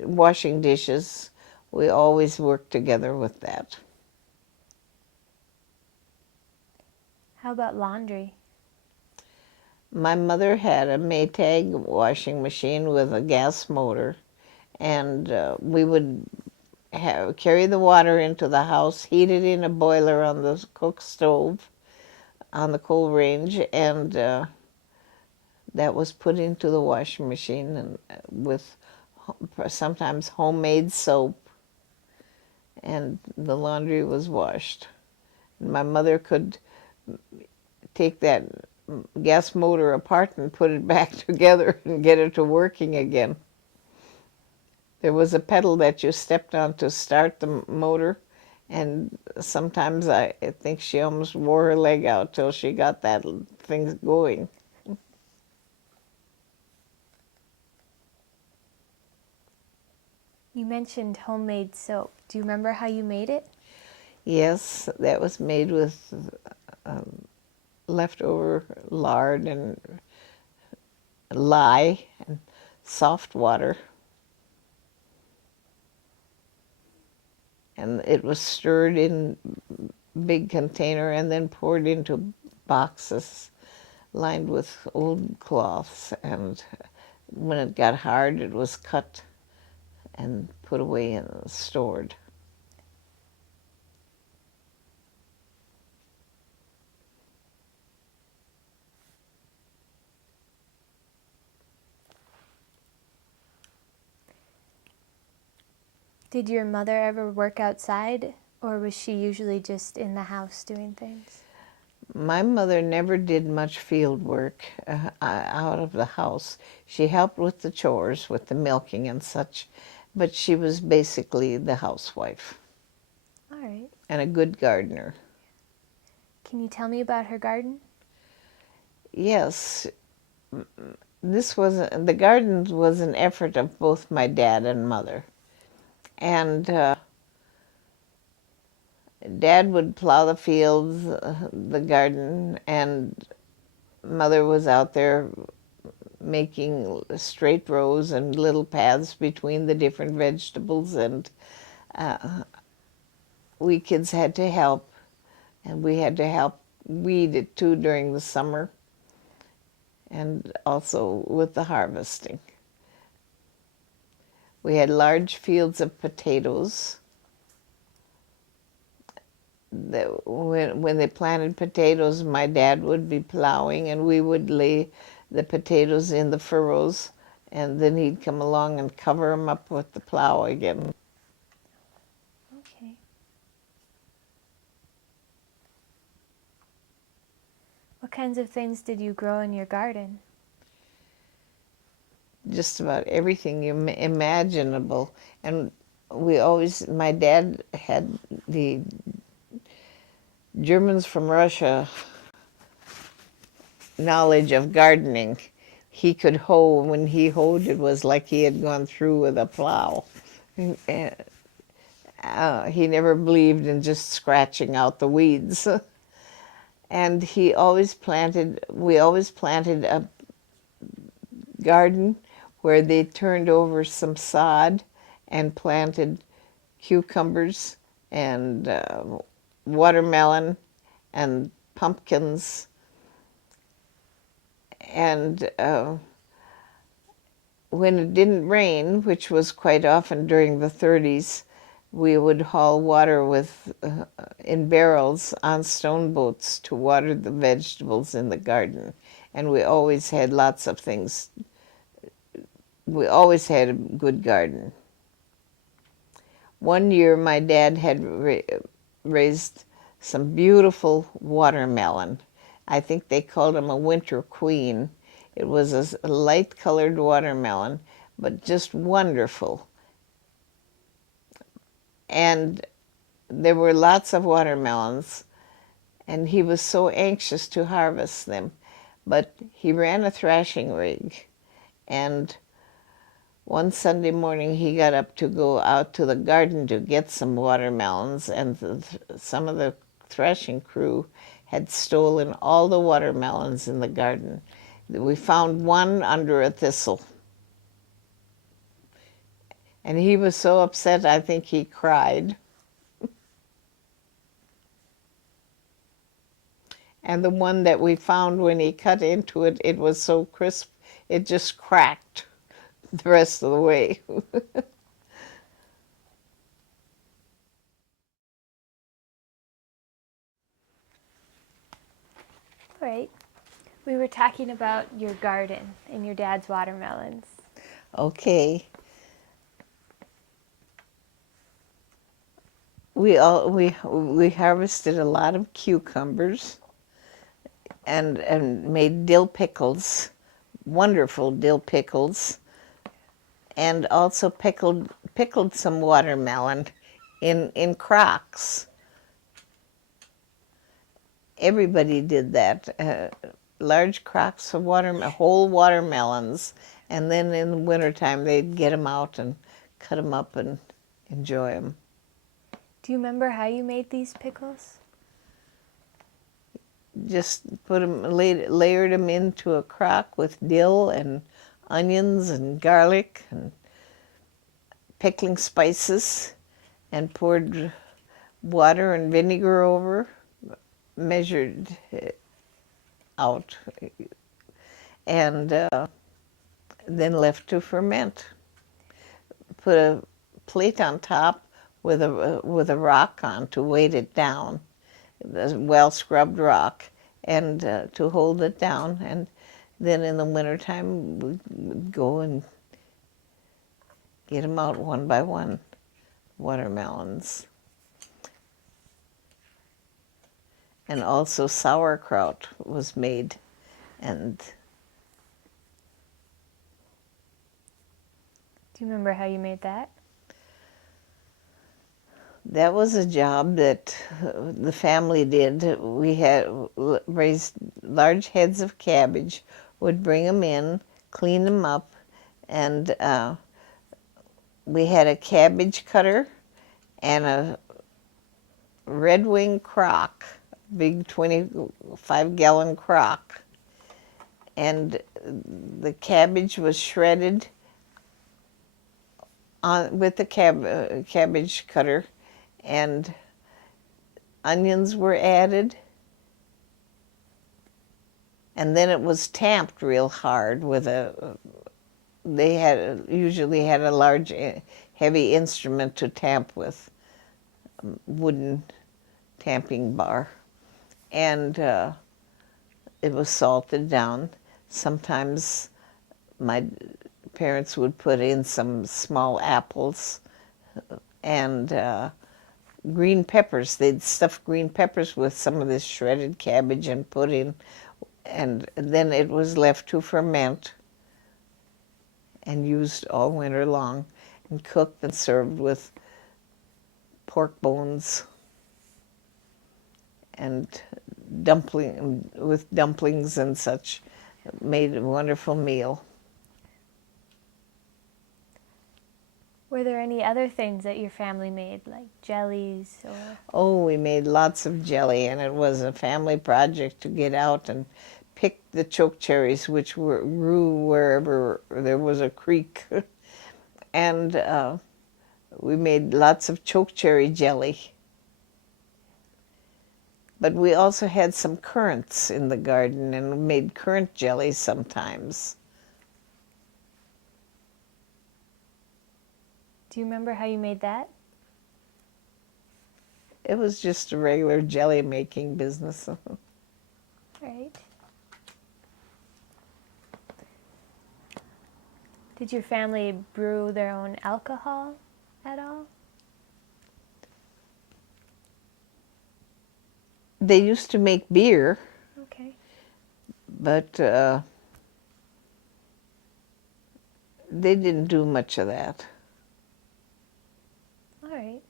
washing dishes. We always worked together with that. How about laundry? My mother had a Maytag washing machine with a gas motor, and we would carry the water into the house, heat it in a boiler on the cook stove on the coal range, and that was put into the washing machine, and with sometimes homemade soap, and the laundry was washed. My mother could take that gas motor apart and put it back together and get it to working again. There was a pedal that you stepped on to start the motor, and sometimes I think she almost wore her leg out till she got that thing going. You mentioned homemade soap. Do you remember how you made it? Yes, that was made with leftover lard and lye and soft water. And it was stirred in big container and then poured into boxes lined with old cloths. And when it got hard, it was cut and put away and stored. Did your mother ever work outside, or was she usually just in the house doing things? My mother never did much field work out of the house. She helped with the chores, with the milking and such, but she was basically the housewife. All right. And a good gardener. Can you tell me about her garden? Yes, the garden was an effort of both my dad and mother. And Dad would plow the fields, the garden, and Mother was out there making straight rows and little paths between the different vegetables, and we kids had to help, and we had to help weed it too during the summer, and also with the harvesting. We had large fields of potatoes. When they planted potatoes, my dad would be plowing, and we would lay the potatoes in the furrows, and then he'd come along and cover them up with the plow again. Okay. What kinds of things did you grow in your garden? Just about everything imaginable. And my dad had the Germans from Russia knowledge of gardening. He could hoe. When he hoed, it was like he had gone through with a plow. He never believed in just scratching out the weeds. And we always planted a garden where they turned over some sod and planted cucumbers and watermelon and pumpkins. And when it didn't rain, which was quite often during the 30s, we would haul water in barrels on stone boats to water the vegetables in the garden. And we always had lots of things. We always had a good garden. One year my dad had raised some beautiful watermelon. I think they called him a winter queen. It was a light-colored watermelon, but just wonderful. And there were lots of watermelons, and he was so anxious to harvest them. But he ran a thrashing rig, and one Sunday morning he got up to go out to the garden to get some watermelons, and some of the thrashing crew had stolen all the watermelons in the garden. We found one under a thistle, And he was so upset, I think he cried. And the one that we found when he cut into it, it was so crisp, it just cracked the rest of the way. Right. We were talking about your garden and your dad's watermelons. Okay. We harvested a lot of cucumbers and made dill pickles, wonderful dill pickles, and also pickled some watermelon in crocks. Everybody did that. Large crocks of whole watermelons, and then in the wintertime they'd get them out and cut them up and enjoy them. Do you remember how you made these pickles? Just layered them into a crock with dill and onions and garlic and pickling spices, and poured water and vinegar over, measured out, and then left to ferment. Put a plate on top with a rock on to weight it down, a well scrubbed rock, and to hold it down. And then in the wintertime we'd go and get them out one by one, watermelons. And also sauerkraut was made, and Do you remember how you made that? that was a job that the family did. We had raised large heads of cabbage, would bring them in, clean them up, and we had a cabbage cutter and a Red Wing crock, big 25-gallon crock. And the cabbage was shredded with the cabbage cutter, and onions were added, and then it was tamped real hard with they usually had a large heavy instrument to tamp with, wooden tamping bar, and it was salted down. Sometimes my parents would put in some small apples and green peppers. They'd stuff green peppers with some of this shredded cabbage and put in, and then it was left to ferment and used all winter long, and cooked and served with pork bones and dumplings and such. Made a wonderful meal. Were there any other things that your family made, like jellies or? Oh, we made lots of jelly, and it was a family project to get out and pick the choke cherries, which grew wherever there was a creek. And we made lots of choke cherry jelly. But we also had some currants in the garden, and made currant jelly sometimes. Do you remember how you made that? It was just a regular jelly making business. Right. Did your family brew their own alcohol at all? They used to make beer, Okay. but they didn't do much of that. All right.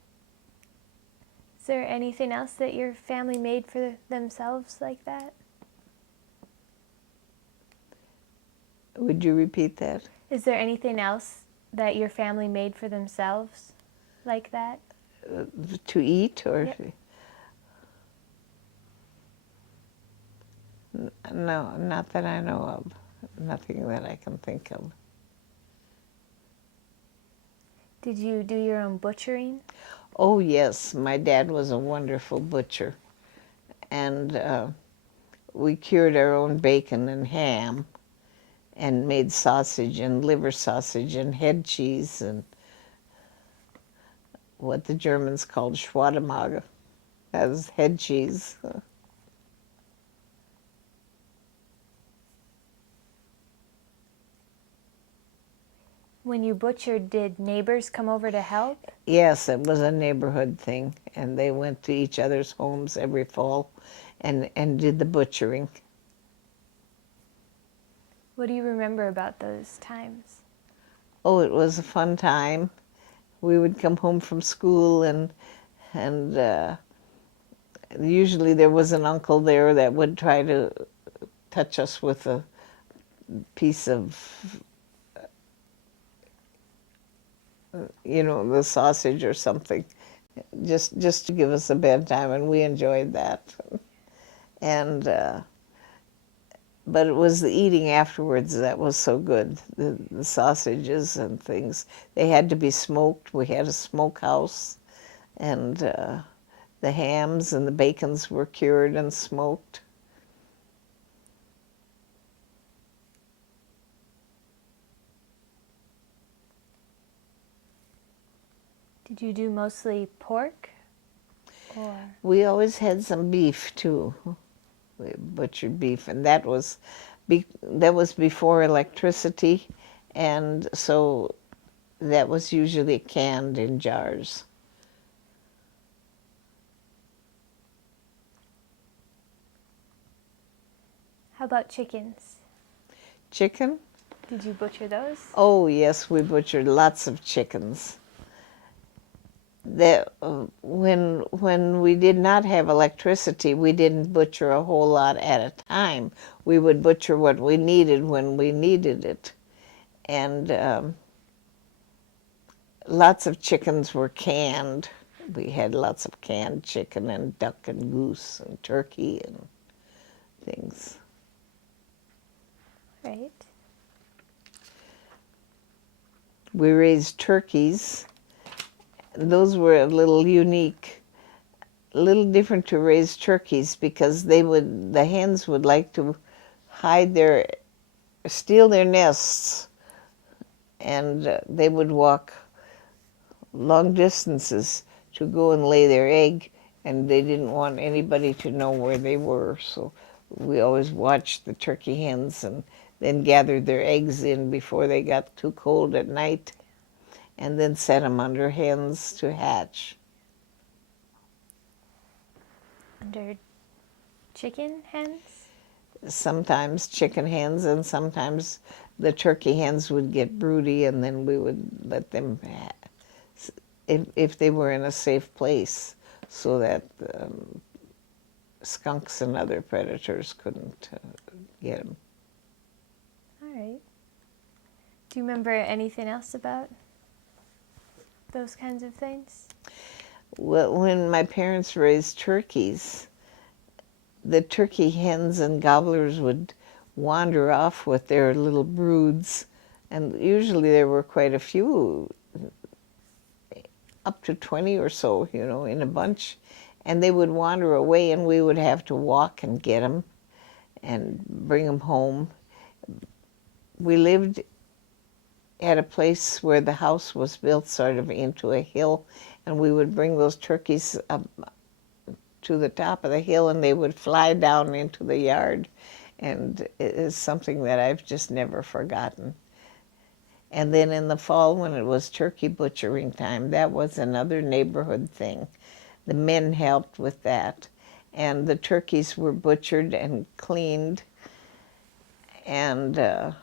Is there anything else that your family made for themselves like that? Would you repeat that? Is there anything else that your family made for themselves like that? To eat, or? Yep. No, not that I know of. Nothing that I can think of. Did you do your own butchering? Oh, yes, my dad was a wonderful butcher. And we cured our own bacon and ham and made sausage and liver sausage and head cheese and what the Germans called Schwademager, as head cheese. When you butchered, did neighbors come over to help? Yes, it was a neighborhood thing, and they went to each other's homes every fall and did the butchering. What do you remember about those times? Oh, it was a fun time. We would come home from school and usually there was an uncle there that would try to touch us with a piece of, the sausage or something, just to give us a bad time, and we enjoyed that. And but it was the eating afterwards that was so good. The sausages and things, they had to be smoked. We had a smokehouse, and the hams and the bacons were cured and smoked. Did you do mostly pork? Or We always had some beef too. We butchered beef, and that was before electricity, and so that was usually canned in jars. how about chickens? Chicken? Did you butcher those? Oh yes, we butchered lots of chickens. That when we did not have electricity, we didn't butcher a whole lot at a time. We would butcher what we needed when we needed it, and lots of chickens were canned. We had lots of canned chicken and duck and goose and turkey and things. Right. We raised turkeys. Those were a little unique, a little different to raise turkeys because the hens would like to steal their nests, and they would walk long distances to go and lay their egg, and they didn't want anybody to know where they were, so we always watched the turkey hens and then gathered their eggs in before they got too cold at night, and then set them under hens to hatch. Under chicken hens? Sometimes chicken hens, and sometimes the turkey hens would get broody, and then we would let them, if they were in a safe place, so that skunks and other predators couldn't get them. All right. Do you remember anything else about those kinds of things? Well, when my parents raised turkeys, the turkey hens and gobblers would wander off with their little broods, and usually there were quite a few, up to 20 or so, in a bunch, and they would wander away, and we would have to walk and get them and bring them home. We lived at a place where the house was built sort of into a hill, and we would bring those turkeys up to the top of the hill, and they would fly down into the yard, and it is something that I've just never forgotten. And then in the fall, when it was turkey butchering time, that was another neighborhood thing. The men helped with that, and the turkeys were butchered and cleaned, and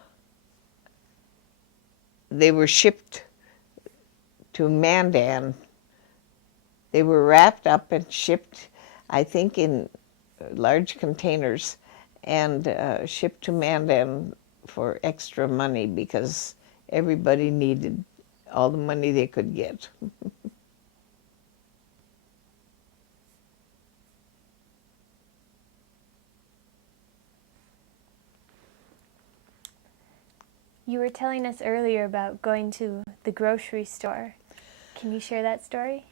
they were shipped to Mandan. They were wrapped up and shipped, I think, in large containers, and shipped to Mandan for extra money because everybody needed all the money they could get. You were telling us earlier about going to the grocery store. Can you share that story?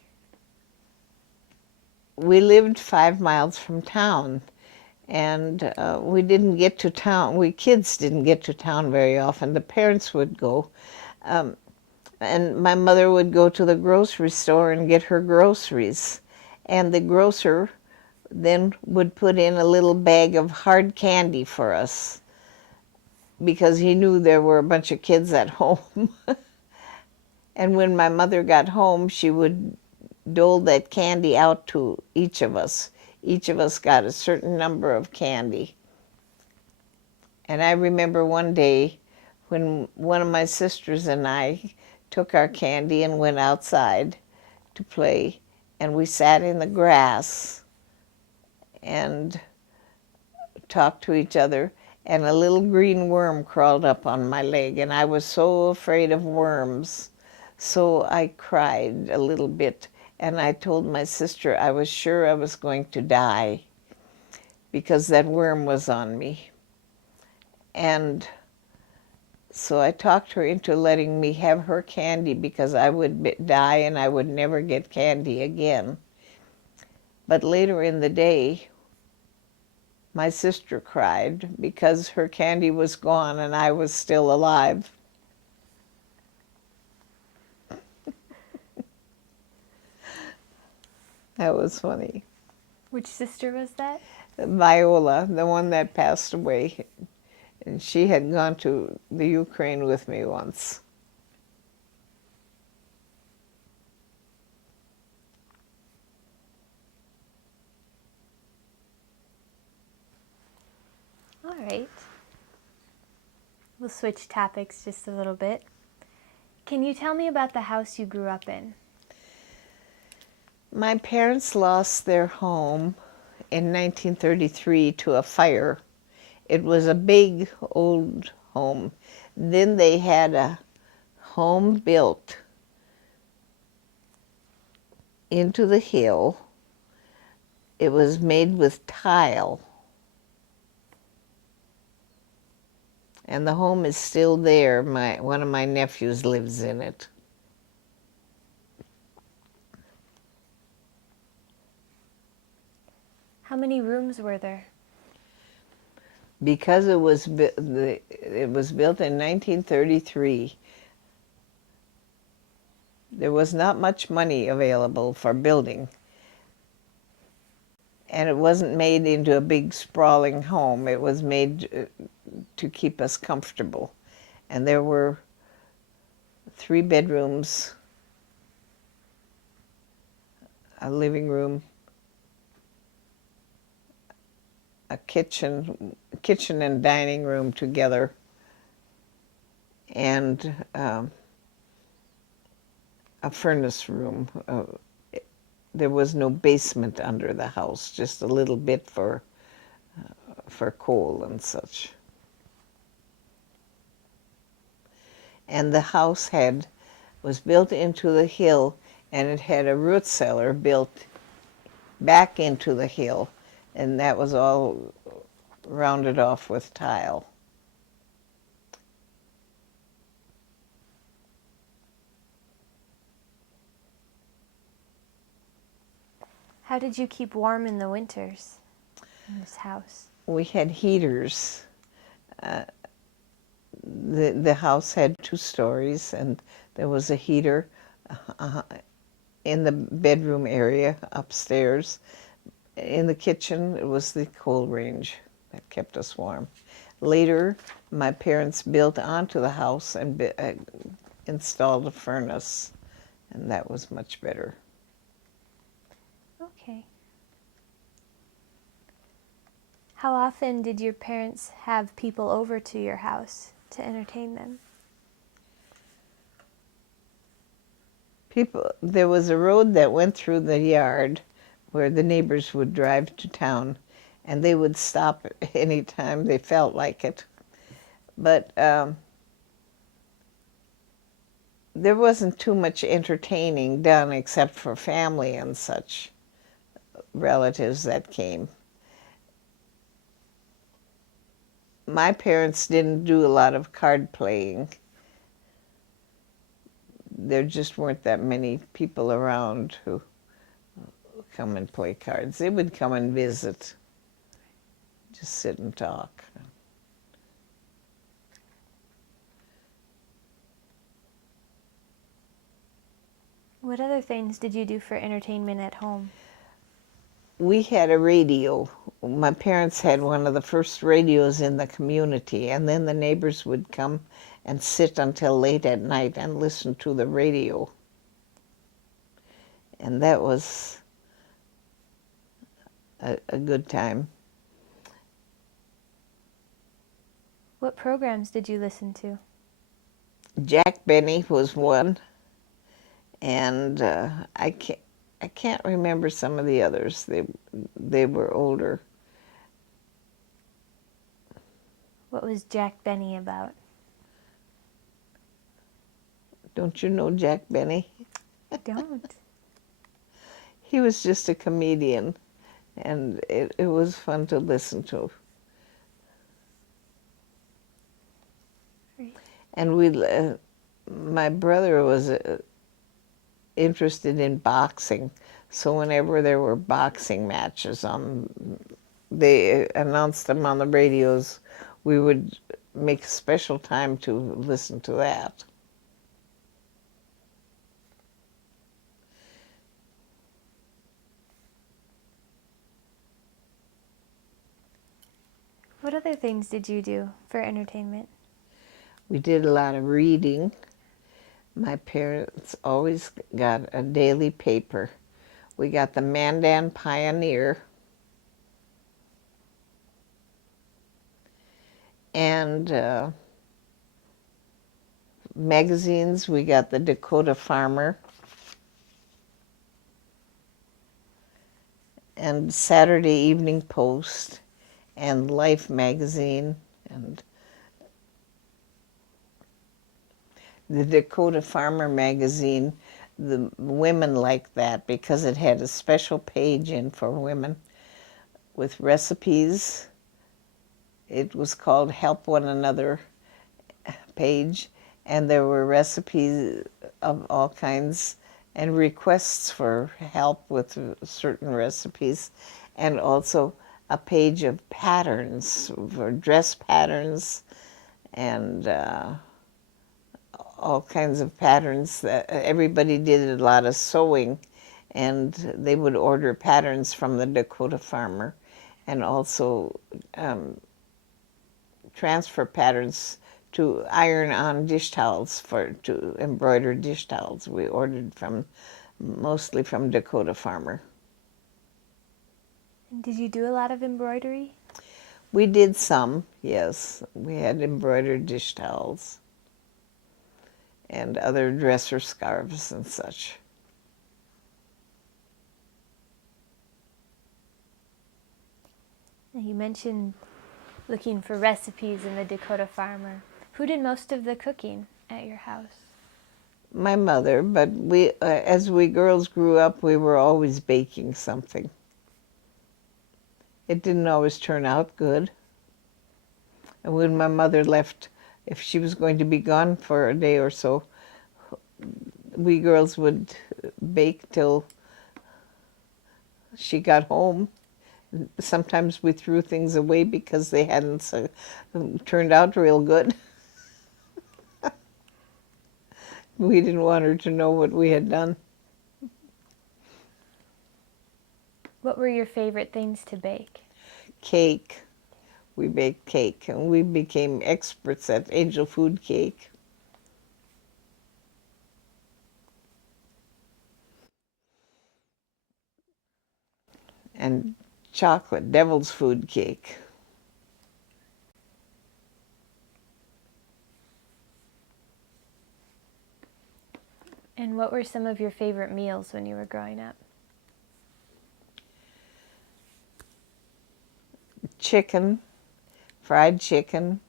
We lived 5 miles from town, and we didn't get to town. We kids didn't get to town very often. The parents would go. And my mother would go to the grocery store and get her groceries. And the grocer then would put in a little bag of hard candy for us because he knew there were a bunch of kids at home. And when my mother got home, she would dole that candy out to each of us. Each of us got a certain number of candy. And I remember one day when one of my sisters and I took our candy and went outside to play, and we sat in the grass and talked to each other, and a little green worm crawled up on my leg, and I was so afraid of worms. So I cried a little bit, and I told my sister I was sure I was going to die because that worm was on me. And so I talked her into letting me have her candy because I would die and I would never get candy again. But later in the day, my sister cried because her candy was gone and I was still alive. That was funny. Which sister was that? Viola, the one that passed away, and she had gone to the Ukraine with me once. All right. We'll switch topics just a little bit. Can you tell me about the house you grew up in? My parents lost their home in 1933 to a fire. It was a big old home. Then they had a home built into the hill. It was made with tile. And the home is still there. One of my nephews lives in it. How many rooms were there? Because it was built in 1933, there was not much money available for building. And it wasn't made into a big sprawling home. It was made to keep us comfortable. And there were 3 bedrooms, a living room, a kitchen and dining room together, and a furnace room. There was no basement under the house, just a little bit for coal and such. And the house was built into the hill, and it had a root cellar built back into the hill, and that was all rounded off with tile. How did you keep warm in the winters in this house? We had heaters. The house had 2 stories, and there was a heater in the bedroom area upstairs. In the kitchen, it was the coal range that kept us warm. Later, my parents built onto the house and installed a furnace, and that was much better. Okay. How often did your parents have people over to your house to entertain them? There was a road that went through the yard where the neighbors would drive to town, and they would stop any time they felt like it. But there wasn't too much entertaining done except for family and such relatives that came. My parents didn't do a lot of card playing there just weren't that many people around who come and play cards. They would come and visit, just sit and talk. What other things did you do for entertainment at home? We had a radio. My parents had one of the first radios in the community, and then the neighbors would come and sit until late at night and listen to the radio. And that was a good time. What programs did you listen to? Jack Benny was one, and I can't remember some of the others. They were older. What was Jack Benny about? Don't you know Jack Benny? I don't. He was just a comedian, and it was fun to listen to. Great. And my brother was interested in boxing, so whenever there were boxing matches they announced them on the radios, we would make special time to listen to that. What other things did you do for entertainment? We did a lot of reading. My parents always got a daily paper. We got the Mandan Pioneer and magazines. We got the Dakota Farmer and Saturday Evening Post and Life magazine, and the Dakota Farmer magazine. The women liked that because it had a special page in for women with recipes. It was called Help One Another page, and there were recipes of all kinds and requests for help with certain recipes, and also a page of patterns for dress patterns and all kinds of patterns. That everybody did a lot of sewing, and they would order patterns from the Dakota Farmer, and also transfer patterns to iron on dish towels, to embroider dish towels. We ordered mostly from Dakota Farmer. And did you do a lot of embroidery? We did some, yes. We had embroidered dish towels and other dresser scarves and such. Now, you mentioned looking for recipes in the Dakota Farmer. Who did most of the cooking at your house? My mother, but as we girls grew up, we were always baking something. It didn't always turn out good. And when my mother left, if she was going to be gone for a day or so, we girls would bake till she got home. Sometimes we threw things away because they hadn't turned out real good. We didn't want her to know what we had done. What were your favorite things to bake? Cake. We baked cake, and we became experts at angel food cake. And chocolate, devil's food cake. And what were some of your favorite meals when you were growing up? Chicken, fried chicken,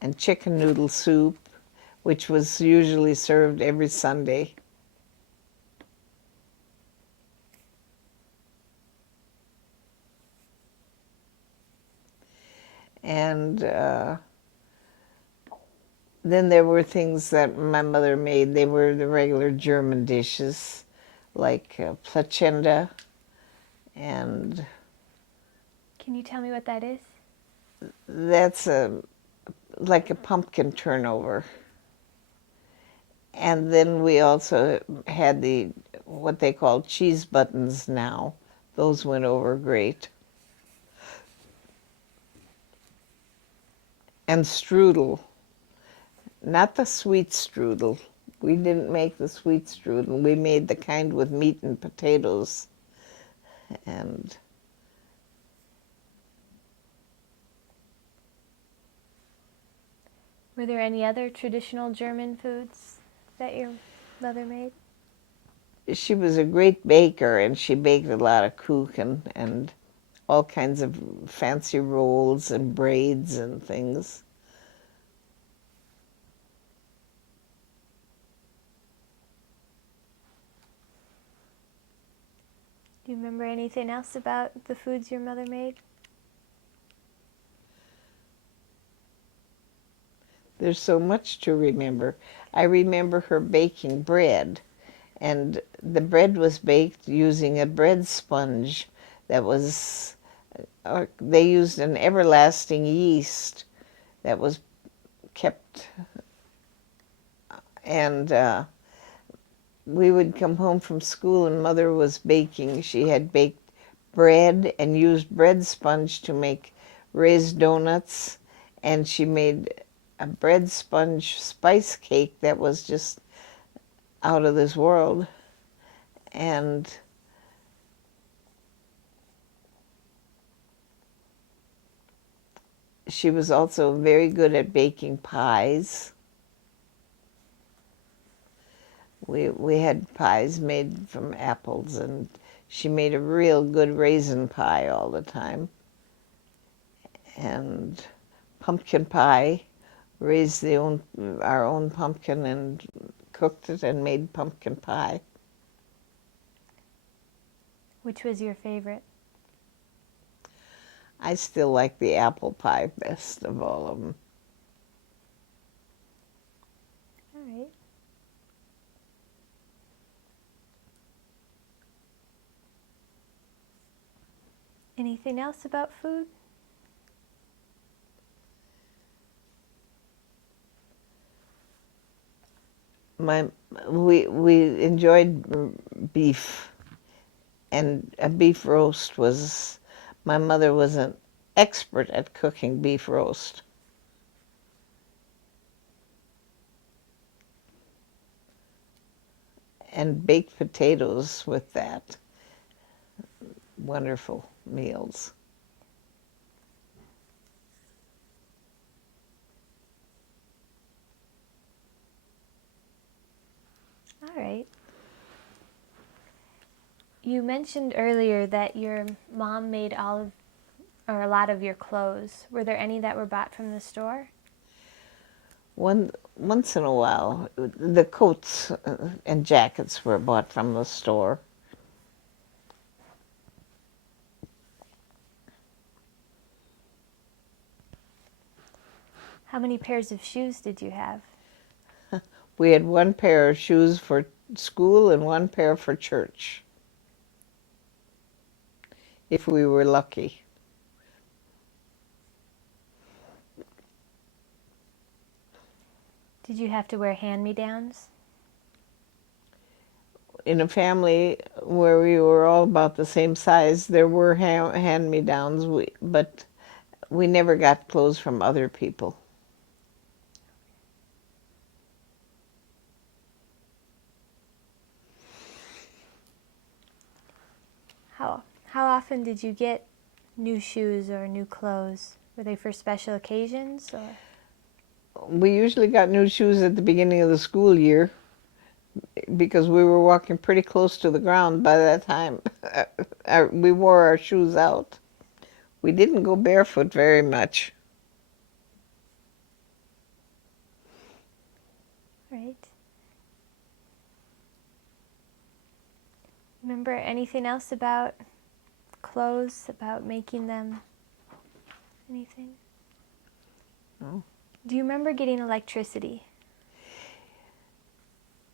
and chicken noodle soup, which was usually served every Sunday. And Then there were things that my mother made. They were the regular German dishes, like placenta, and Can you tell me what that is? that's like a pumpkin turnover. And then we also had what they call cheese buttons now. Those went over great. And strudel, not the sweet strudel. We didn't make the sweet strudel. We made the kind with meat and potatoes. And Were there any other traditional German foods that your mother made? she was a great baker, and she baked a lot of kuchen and all kinds of fancy rolls and braids and things. Do you remember anything else about the foods your mother made? There's so much to remember. I remember her baking bread, and the bread was baked using a bread sponge that was, they used an everlasting yeast that was kept, and we would come home from school and Mother was baking. She had baked bread and used bread sponge to make raised donuts, and she made a bread sponge spice cake that was just out of this world. And she was also very good at baking pies. We had pies made from apples, and she made a real good raisin pie all the time. And pumpkin pie, raised our own pumpkin and cooked it and made pumpkin pie. Which was your favorite? I still like the apple pie best of all of them. All right. Anything else about food? We enjoyed beef, and a beef roast was, my mother was an expert at cooking beef roast. And baked potatoes with that. Wonderful meals. All right. You mentioned earlier that your mom made or a lot of your clothes. Were there any that were bought from the store? Once in a while, the coats and jackets were bought from the store. How many pairs of shoes did you have? We had one pair of shoes for school and one pair for church, if we were lucky. Did you have to wear hand-me-downs? In a family where we were all about the same size, there were hand-me-downs, but we never got clothes from other people. How often did you get new shoes or new clothes? Were they for special occasions or? We usually got new shoes at the beginning of the school year because we were walking pretty close to the ground by that time. We wore our shoes out. We didn't go barefoot very much. Right. Remember anything else about clothes, about making them? Anything? No. Do you remember getting electricity?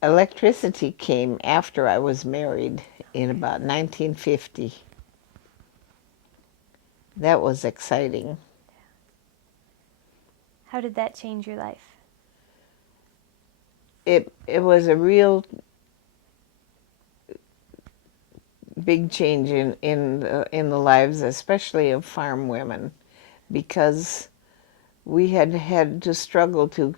Electricity came after I was married in about 1950. That was exciting. How did that change your life? It was a real big change in the lives, especially of farm women, because we had to struggle to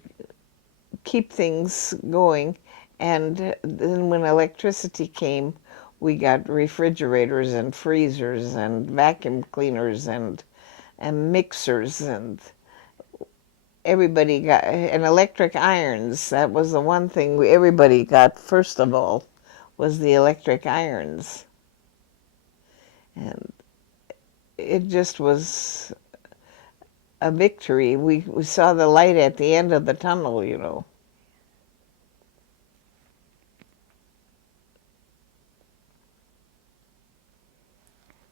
keep things going, and then when electricity came, we got refrigerators and freezers and vacuum cleaners and mixers, and everybody got, and electric irons. That was the one thing everybody got first of all, was the electric irons. And it just was a victory. We saw the light at the end of the tunnel, you know.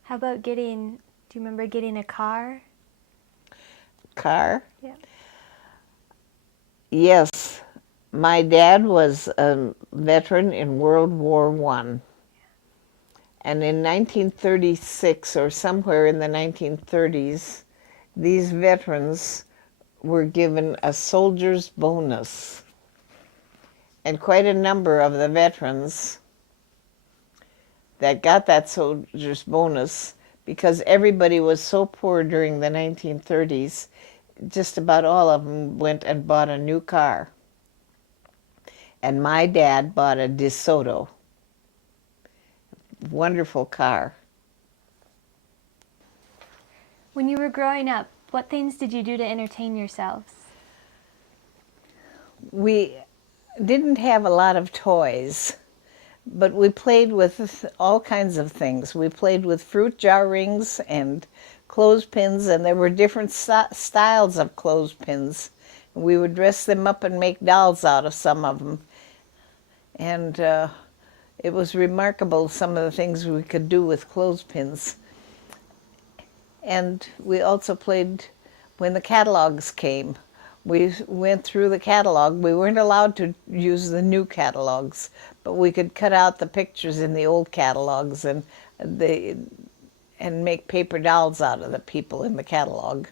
How about do you remember getting a car? Car? Yeah. Yes. My dad was a veteran in World War I. And in 1936, or somewhere in the 1930s, these veterans were given a soldier's bonus. And quite a number of the veterans that got that soldier's bonus, because everybody was so poor during the 1930s, just about all of them went and bought a new car. And my dad bought a DeSoto. Wonderful car. When you were growing up, what things did you do to entertain yourselves? We didn't have a lot of toys, but we played with all kinds of things. We played with fruit jar rings and clothespins, and there were different styles of clothespins. We would dress them up and make dolls out of some of them. And it was remarkable, some of the things we could do with clothespins. And we also played when the catalogs came. We went through the catalog. We weren't allowed to use the new catalogs, but we could cut out the pictures in the old catalogs and make paper dolls out of the people in the catalog.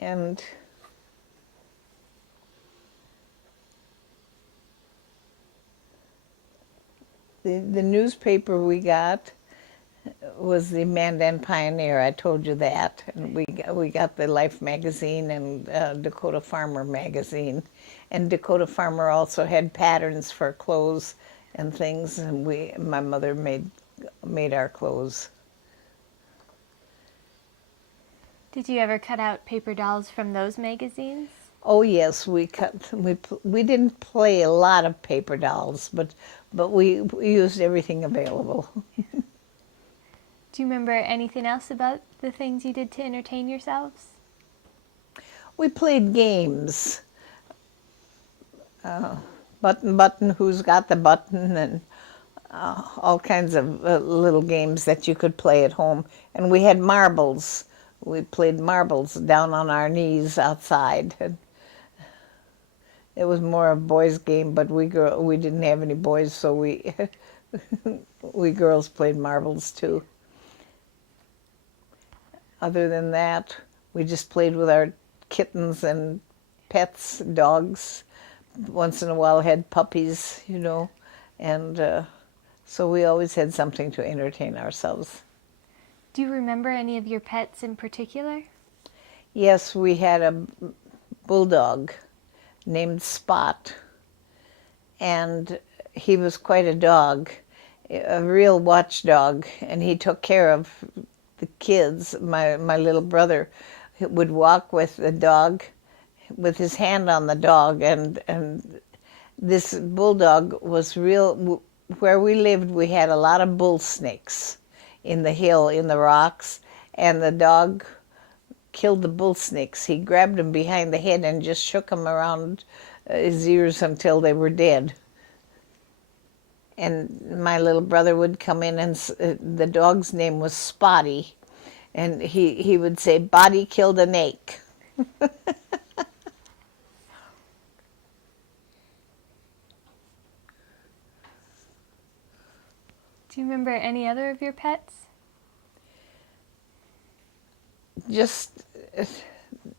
And the newspaper we got was the Mandan Pioneer. I told you that. And we got the Life magazine and Dakota Farmer magazine. And Dakota Farmer also had patterns for clothes and things, and my mother made our clothes. Did you ever cut out paper dolls from those magazines? Oh yes, we didn't play a lot of paper dolls, but we used everything available. Do you remember anything else about the things you did to entertain yourselves? We played games. Button, who's got the button, and all kinds of little games that you could play at home. And we had marbles. We played marbles down on our knees outside. And it was more a boys' game, but we didn't have any boys, so we we girls played marbles too. Other than that, we just played with our kittens and pets, dogs. Once in a while had puppies, you know, and so we always had something to entertain ourselves. Do you remember any of your pets in particular? Yes, we had a bulldog named Spot, and he was quite a dog, a real watchdog, and he took care of the kids. My little brother would walk with the dog, with his hand on the dog, and this bulldog was real. Where we lived, we had a lot of bull snakes in the hill, in the rocks, and the dog killed the bull snakes. He grabbed them behind the head and just shook them around his ears until they were dead. And my little brother would come in, and the dog's name was Spotty, And he would say, "Body killed an ache." Do you remember any other of your pets? Just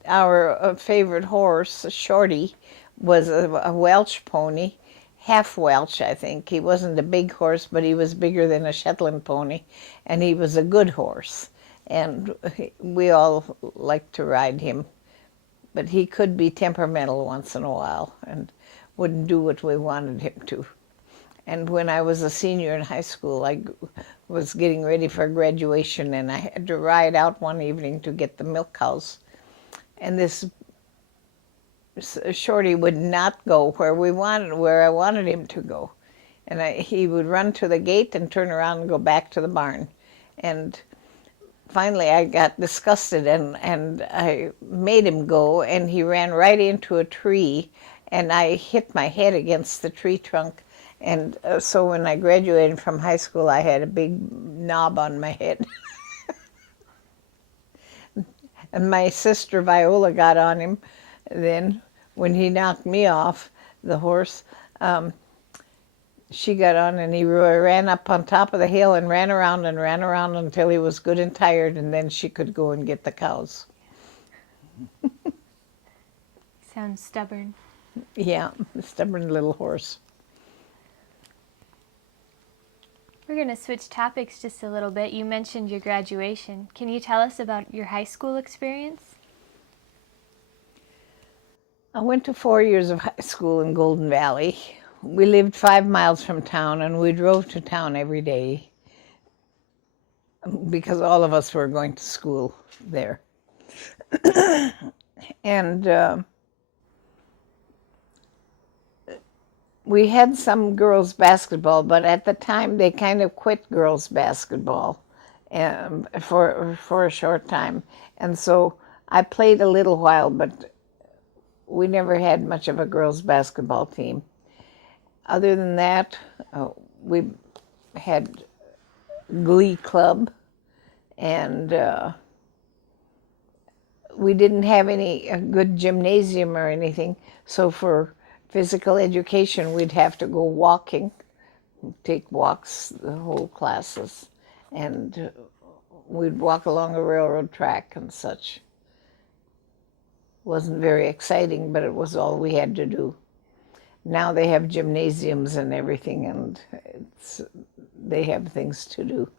our favorite horse, Shorty, was a Welsh pony, half Welsh, I think. He wasn't a big horse, but he was bigger than a Shetland pony, and he was a good horse. And we all liked to ride him. But he could be temperamental once in a while and wouldn't do what we wanted him to. And when I was a senior in high school, I was getting ready for graduation, and I had to ride out one evening to get the milk cows. And this Shorty would not go where I wanted him to go. And he would run to the gate and turn around and go back to the barn. And finally I got disgusted, and I made him go, and he ran right into a tree, and I hit my head against the tree trunk. And so when I graduated from high school, I had a big knob on my head. And my sister Viola got on him then when he knocked me off the horse. She got on, and he ran up on top of the hill and ran around until he was good and tired, and then she could go and get the cows. Sounds stubborn. Yeah, a stubborn little horse. We're going to switch topics just a little bit. You mentioned your graduation. Can you tell us about your high school experience? I went to 4 years of high school in Golden Valley. We lived 5 miles from town, and we drove to town every day because all of us were going to school there. And we had some girls' basketball, but at the time they kind of quit girls' basketball for a short time. And so I played a little while, but we never had much of a girls' basketball team. Other than that, we had Glee Club, and we didn't have any good gymnasium or anything, so for physical education we'd have to go walking, take walks, the whole classes, and we'd walk along a railroad track and such. Wasn't very exciting, but it was all we had to do. Now they have gymnasiums and everything, and they have things to do.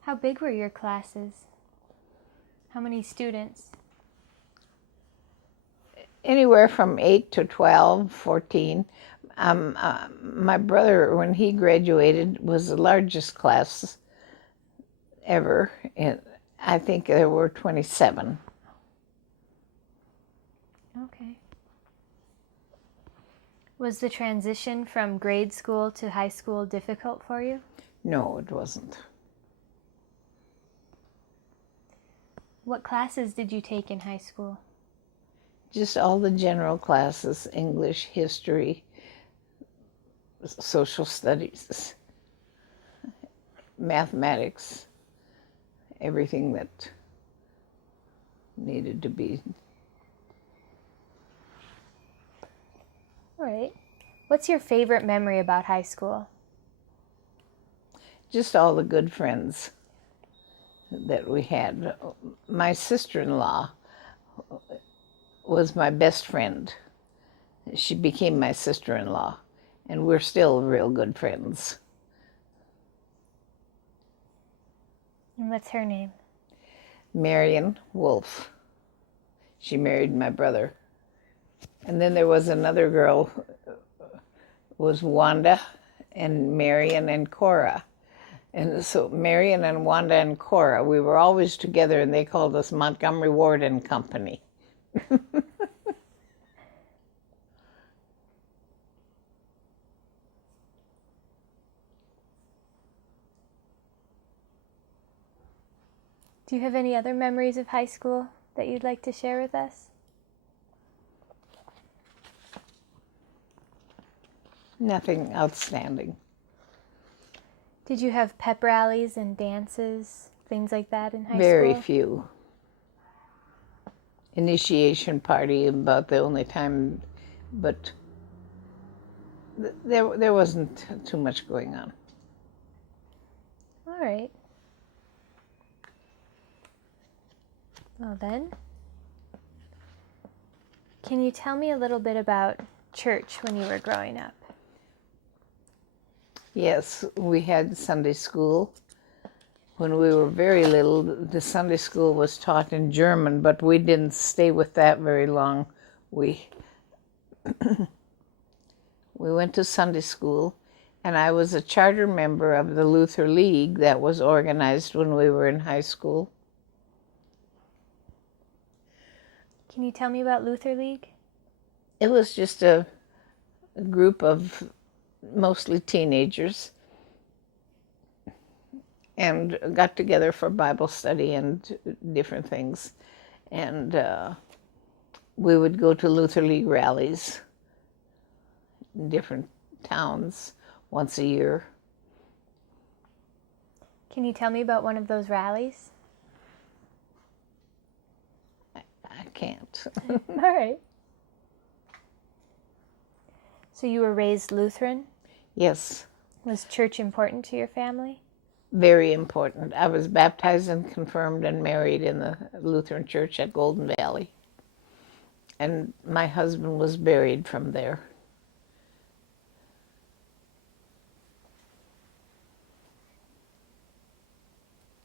How big were your classes? How many students? Anywhere from 8 to 12, 14. My brother, when he graduated, was the largest class ever. I think there were 27. Okay. Was the transition from grade school to high school difficult for you? No, it wasn't. What classes did you take in high school? Just all the general classes: English, history, social studies, mathematics, everything that needed to be. All right. What's your favorite memory about high school? Just all the good friends that we had. My sister-in-law was my best friend. She became my sister-in-law, and we're still real good friends. And what's her name? Marion Wolff. She married my brother. And then there was another girl, was Wanda and Marion and Cora. And so Marion and Wanda and Cora, we were always together, and they called us Montgomery Ward and Company. Do you have any other memories of high school that you'd like to share with us? Nothing outstanding. Did you have pep rallies and dances, things like that in high school? Very few. Initiation party, about the only time, but there wasn't too much going on. All right. Well then, can you tell me a little bit about church when you were growing up? Yes, we had Sunday school. When we were very little, the Sunday school was taught in German, but we didn't stay with that very long. We went to Sunday school, and I was a charter member of the Luther League that was organized when we were in high school. Can you tell me about Luther League? It was just a group of mostly teenagers, and got together for Bible study and different things. And we would go to Luther League rallies in different towns once a year. Can you tell me about one of those rallies? I can't. All right. So you were raised Lutheran? Yes. Was church important to your family? Very important. I was baptized and confirmed and married in the Lutheran church at Golden Valley. And my husband was buried from there.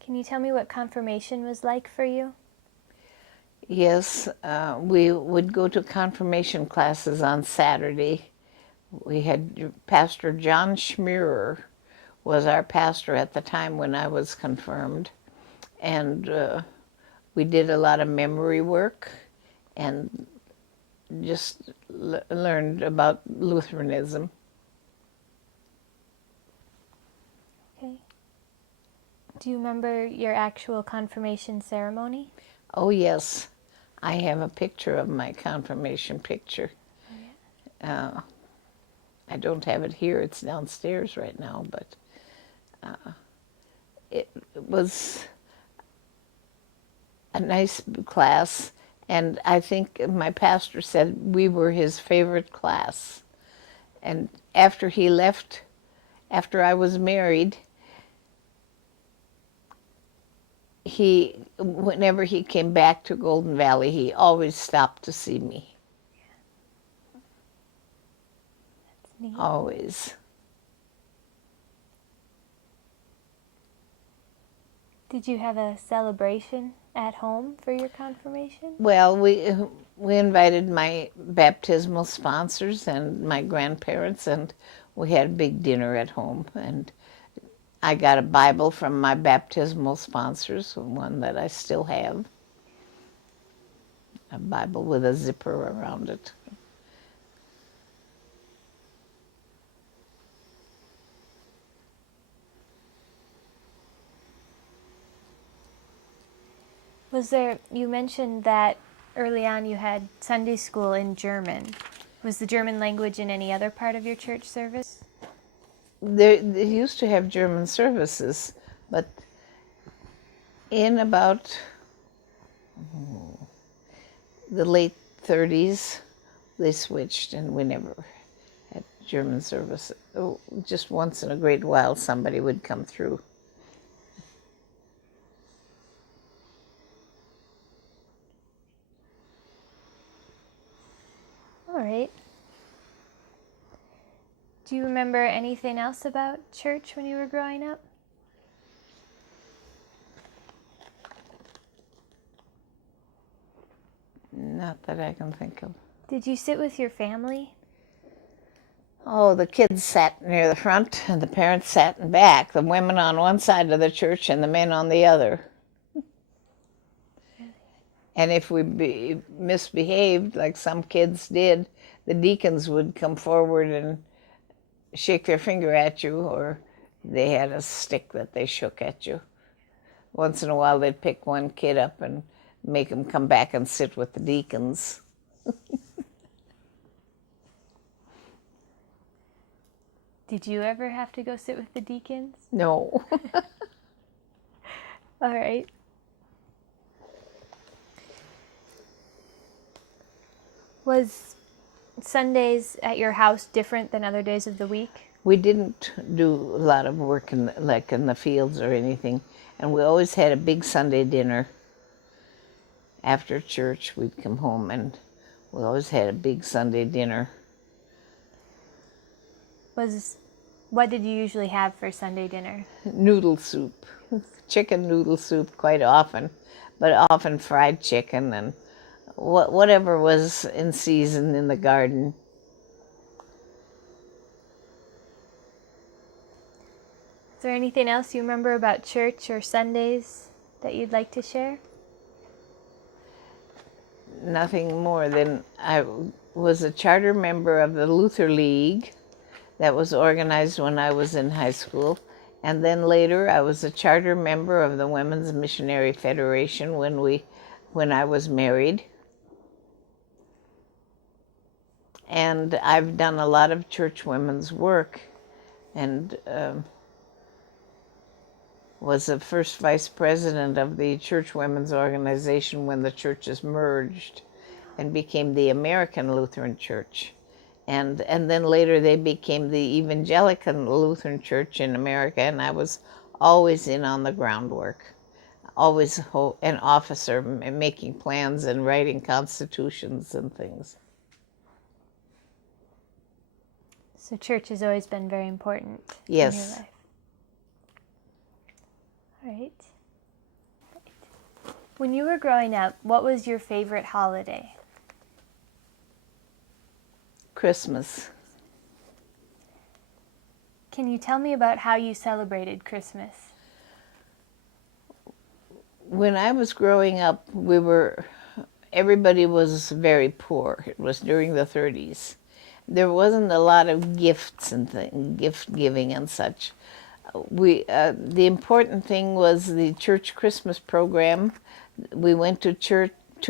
Can you tell me what confirmation was like for you? Yes, we would go to confirmation classes on Saturday. We had Pastor John Schmierer was our pastor at the time when I was confirmed. And we did a lot of memory work and just learned about Lutheranism. Okay. Do you remember your actual confirmation ceremony? Oh, yes. I have a picture of my confirmation picture. Oh, yeah. I don't have it here. It's downstairs right now, but it was a nice class, and I think my pastor said we were his favorite class. And after he left, after I was married, whenever he came back to Golden Valley, he always stopped to see me. That's neat. Always. Did you have a celebration at home for your confirmation? Well, we invited my baptismal sponsors and my grandparents, and we had a big dinner at home. And I got a Bible from my baptismal sponsors, one that I still have. A Bible with a zipper around it. You mentioned that early on you had Sunday school in German. Was the German language in any other part of your church service? They used to have German services, but in about the late 30s, they switched, and we never had German service. Oh, just once in a great while, somebody would come through. All right. Do you remember anything else about church when you were growing up? Not that I can think of. Did you sit with your family? Oh, the kids sat near the front and the parents sat in back. The women on one side of the church and the men on the other. And if we misbehaved, like some kids did, the deacons would come forward and shake their finger at you, or they had a stick that they shook at you. Once in a while, they'd pick one kid up and make him come back and sit with the deacons. Did you ever have to go sit with the deacons? No. All right. Was Sundays at your house different than other days of the week? We didn't do a lot of work in the fields or anything, and we always had a big Sunday dinner. After church, we'd come home, and we always had a big Sunday dinner. What did you usually have for Sunday dinner? Noodle soup, chicken noodle soup quite often, but often fried chicken and whatever was in season in the garden. Is there anything else you remember about church or Sundays that you'd like to share? Nothing more than I was a charter member of the Luther League that was organized when I was in high school. And then later I was a charter member of the Women's Missionary Federation when I was married. And I've done a lot of church women's work, and was the first vice president of the Church Women's Organization when the churches merged and became the American Lutheran Church. And then later they became the Evangelical Lutheran Church in America, and I was always in on the groundwork, always an officer making plans and writing constitutions and things. So church has always been very important in Yes. your life. All right. When you were growing up, what was your favorite holiday? Christmas. Can you tell me about how you celebrated Christmas? When I was growing up, everybody was very poor. It was during the 30s. There wasn't a lot of gifts and gift giving and such. The important thing was the church Christmas program. We went to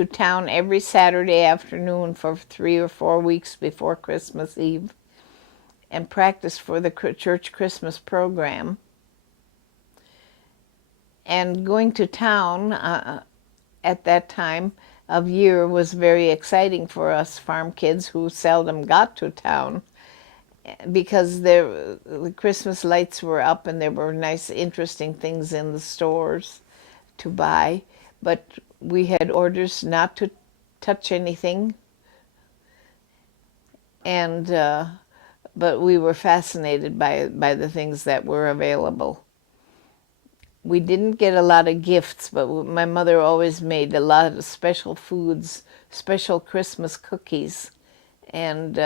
town every Saturday afternoon for 3 or 4 weeks before Christmas Eve and practiced for the church Christmas program. And going to town at that time of year was very exciting for us farm kids who seldom got to town, because the Christmas lights were up and there were nice, interesting things in the stores to buy. But we had orders not to touch anything, and but we were fascinated by the things that were available. We didn't get a lot of gifts, but my mother always made a lot of special foods, special Christmas cookies, and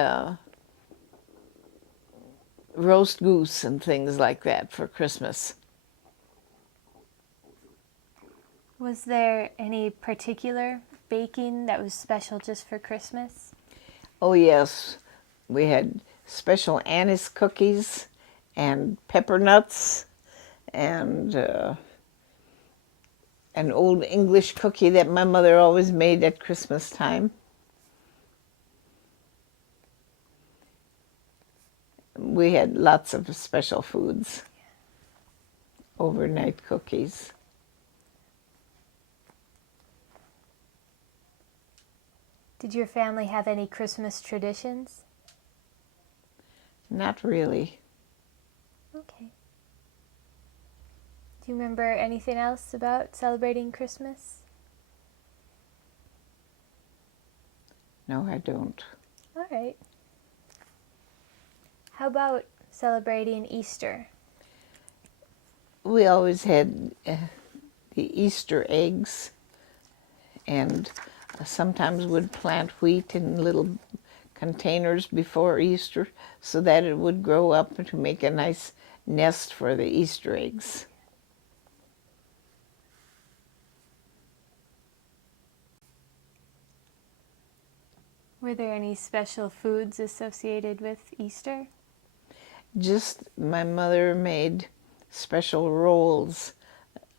roast goose and things like that for Christmas. Was there any particular baking that was special just for Christmas? Oh yes, we had special anise cookies and pepper nuts and an old English cookie that my mother always made at Christmas time. We had lots of special foods, overnight cookies. Did your family have any Christmas traditions? Not really. Okay. Do you remember anything else about celebrating Christmas? No, I don't. All right. How about celebrating Easter? We always had the Easter eggs, and sometimes would plant wheat in little containers before Easter so that it would grow up to make a nice nest for the Easter eggs. Were there any special foods associated with Easter? Just my mother made special rolls,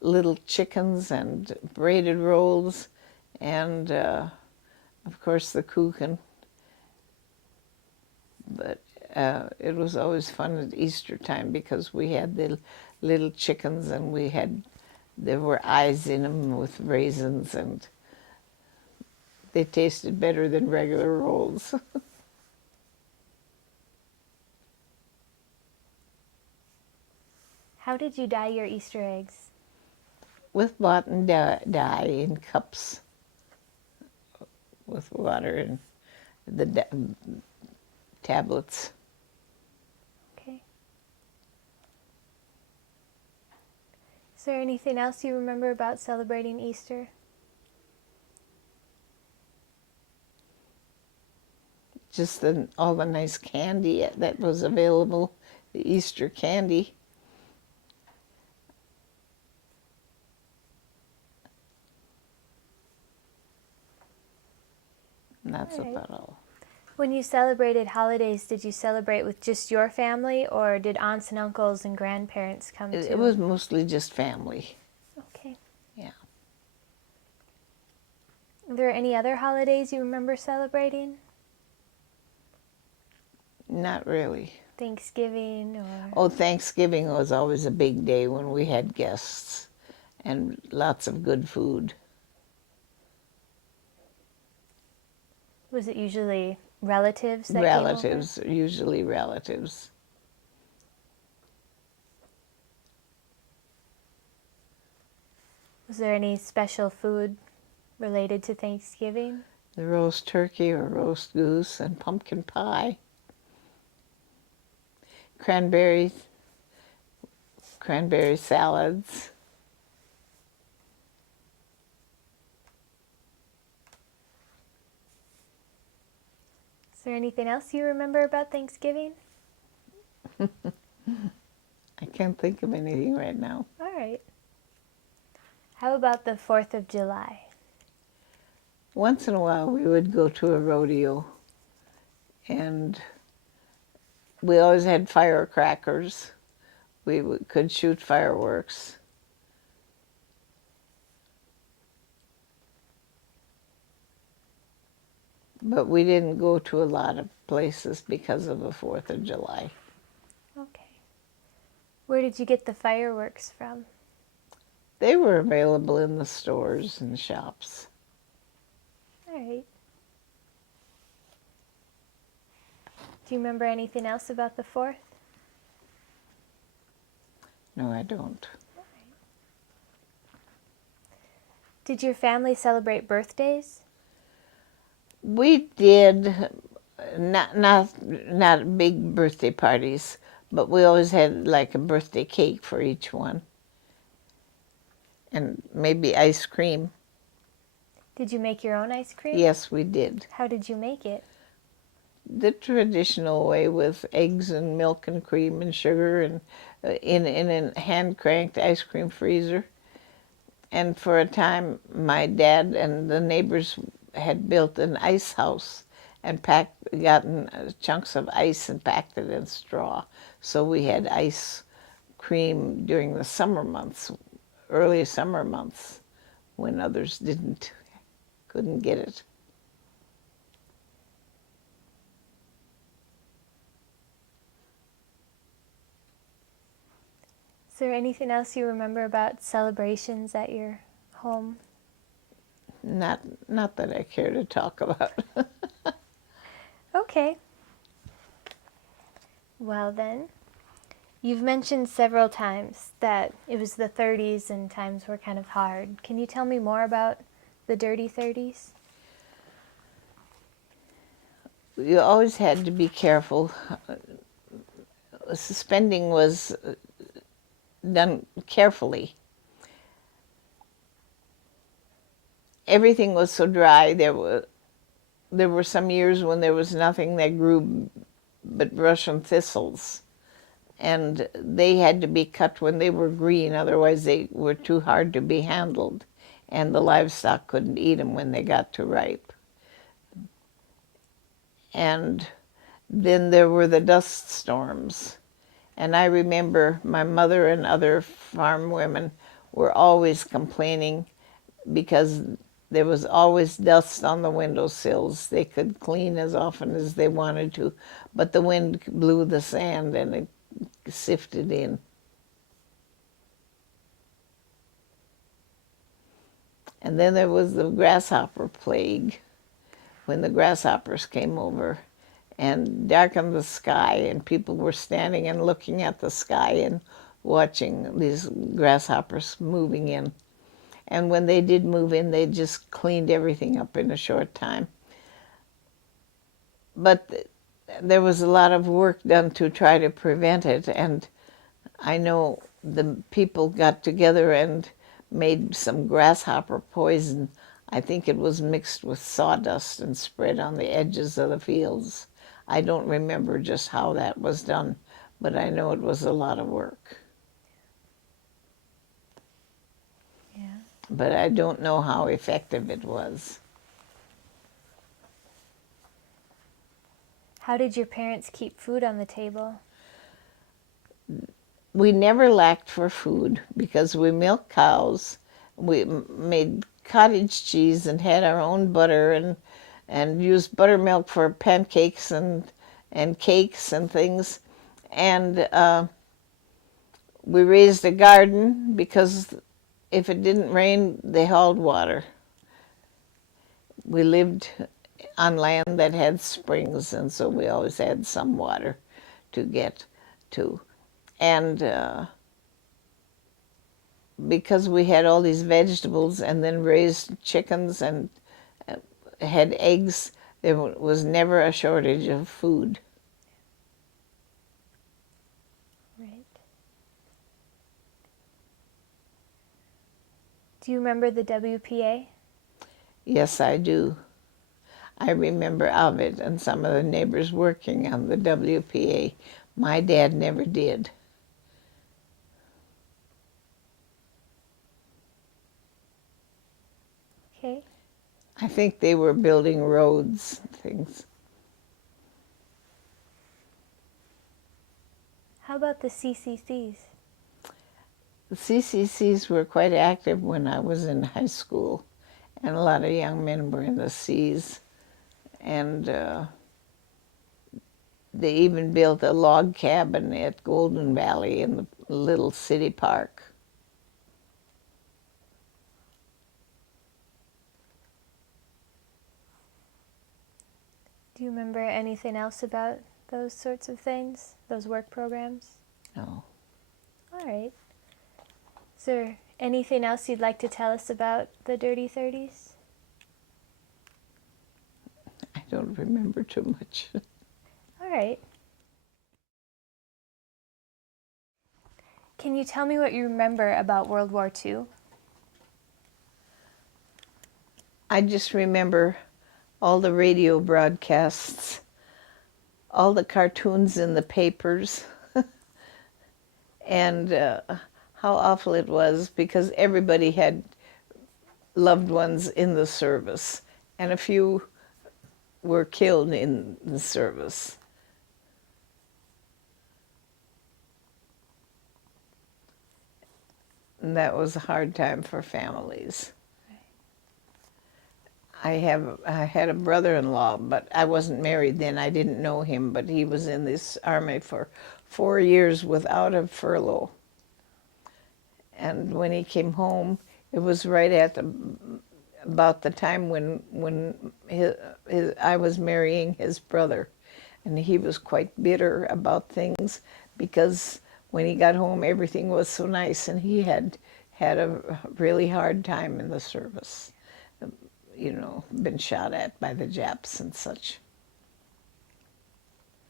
little chickens and braided rolls, and of course the kuchen. But it was always fun at Easter time because we had the little chickens and there were eyes in them with raisins, and they tasted better than regular rolls. How did you dye your Easter eggs? With bought and dye in cups with water and the tablets. Okay. Is there anything else you remember about celebrating Easter? Just all the nice candy that was available, the Easter candy. And that's about all. When you celebrated holidays, did you celebrate with just your family, or did aunts and uncles and grandparents come too? It was mostly just family. Okay. Yeah. Are there any other holidays you remember celebrating? Not really. Thanksgiving or... Oh, Thanksgiving was always a big day when we had guests and lots of good food. Was it usually relatives that Relatives, came over? usually relatives. Was there any special food related to Thanksgiving? The roast turkey or roast goose and pumpkin pie. Cranberry salads. Is there anything else you remember about Thanksgiving? I can't think of anything right now. All right. How about the 4th of July? Once in a while we would go to a rodeo, and we always had firecrackers. We could shoot fireworks. But we didn't go to a lot of places because of the 4th of July. Okay. Where did you get the fireworks from? They were available in the stores and shops. All right. Do you remember anything else about the 4th? No, I don't. Did your family celebrate birthdays? We did not big birthday parties, but we always had like a birthday cake for each one. And maybe ice cream. Did you make your own ice cream? Yes, we did. How did you make it? The traditional way, with eggs and milk and cream and sugar, and in a hand-cranked ice cream freezer. And for a time, my dad and the neighbors had built an ice house and gotten chunks of ice and packed it in straw. So we had ice cream during the summer months, early summer months, when others couldn't get it. Is there anything else you remember about celebrations at your home? Not that I care to talk about. Okay. Well then, you've mentioned several times that it was the 30s and times were kind of hard. Can you tell me more about the dirty 30s? You always had to be careful. Spending was done carefully. Everything was so dry. There were some years when there was nothing that grew but Russian thistles, and they had to be cut when they were green, otherwise they were too hard to be handled, and the livestock couldn't eat them when they got too ripe. And then there were the dust storms, and I remember my mother and other farm women were always complaining because there was always dust on the windowsills. They could clean as often as they wanted to, but the wind blew the sand and it sifted in. And then there was the grasshopper plague, when the grasshoppers came over and darkened the sky, and people were standing and looking at the sky and watching these grasshoppers moving in. And when they did move in, they just cleaned everything up in a short time. But there was a lot of work done to try to prevent it, and I know the people got together and made some grasshopper poison. I think it was mixed with sawdust and spread on the edges of the fields. I don't remember just how that was done, but I know it was a lot of work. Yeah. But I don't know how effective it was. How did your parents keep food on the table? We never lacked for food because we milked cows. We made cottage cheese and had our own butter and used buttermilk for pancakes and cakes and things. And we raised a garden because if it didn't rain, they hauled water. We lived on land that had springs, and so we always had some water to get to. And because we had all these vegetables and then raised chickens and had eggs, there was never a shortage of food. Right. Do you remember the WPA? Yes, I do. I remember of it and some of the neighbors working on the WPA. My dad never did. Okay. I think they were building roads and things. How about the CCCs? The CCCs were quite active when I was in high school, and a lot of young men were in the Cs. And they even built a log cabin at Golden Valley in the little city park. Do you remember anything else about those sorts of things, those work programs? No, All right. Is there anything else you'd like to tell us about the Dirty 30s? I don't remember too much. All right. Can you tell me what you remember about World War II? I just remember all the radio broadcasts, all the cartoons in the papers, and how awful it was because everybody had loved ones in the service, and a few were killed in the service. And that was a hard time for families. I had a brother-in-law, but I wasn't married then. I didn't know him, but he was in this army for 4 years without a furlough. And when he came home, it was right at about the time when I was marrying his brother. And he was quite bitter about things because when he got home, everything was so nice, and he had a really hard time in the service. You know, been shot at by the Japs and such.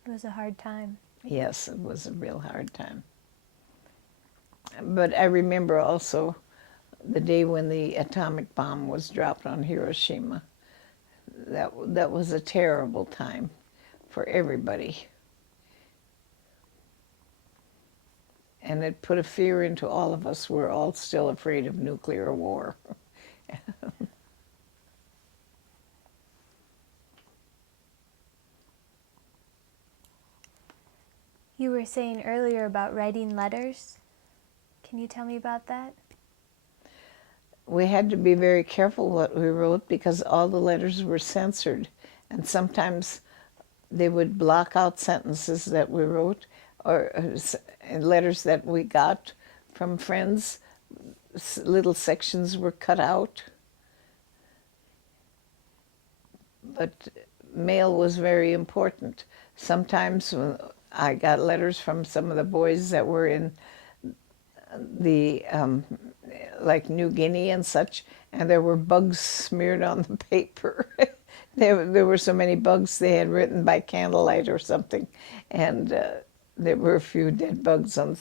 It was a hard time. Yes, it was a real hard time. But I remember also the day when the atomic bomb was dropped on Hiroshima. That was a terrible time for everybody. And it put a fear into all of us. We're all still afraid of nuclear war. You were saying earlier about writing letters. Can you tell me about that? we had to be very careful what we wrote because all the letters were censored. And sometimes they would block out sentences that we wrote or letters that we got from friends. Little sections were cut out. But mail was very important. Sometimes when I got letters from some of the boys that were in the like New Guinea and such, and there were bugs smeared on the paper. There were so many bugs they had written by candlelight or something, and there were a few dead bugs on,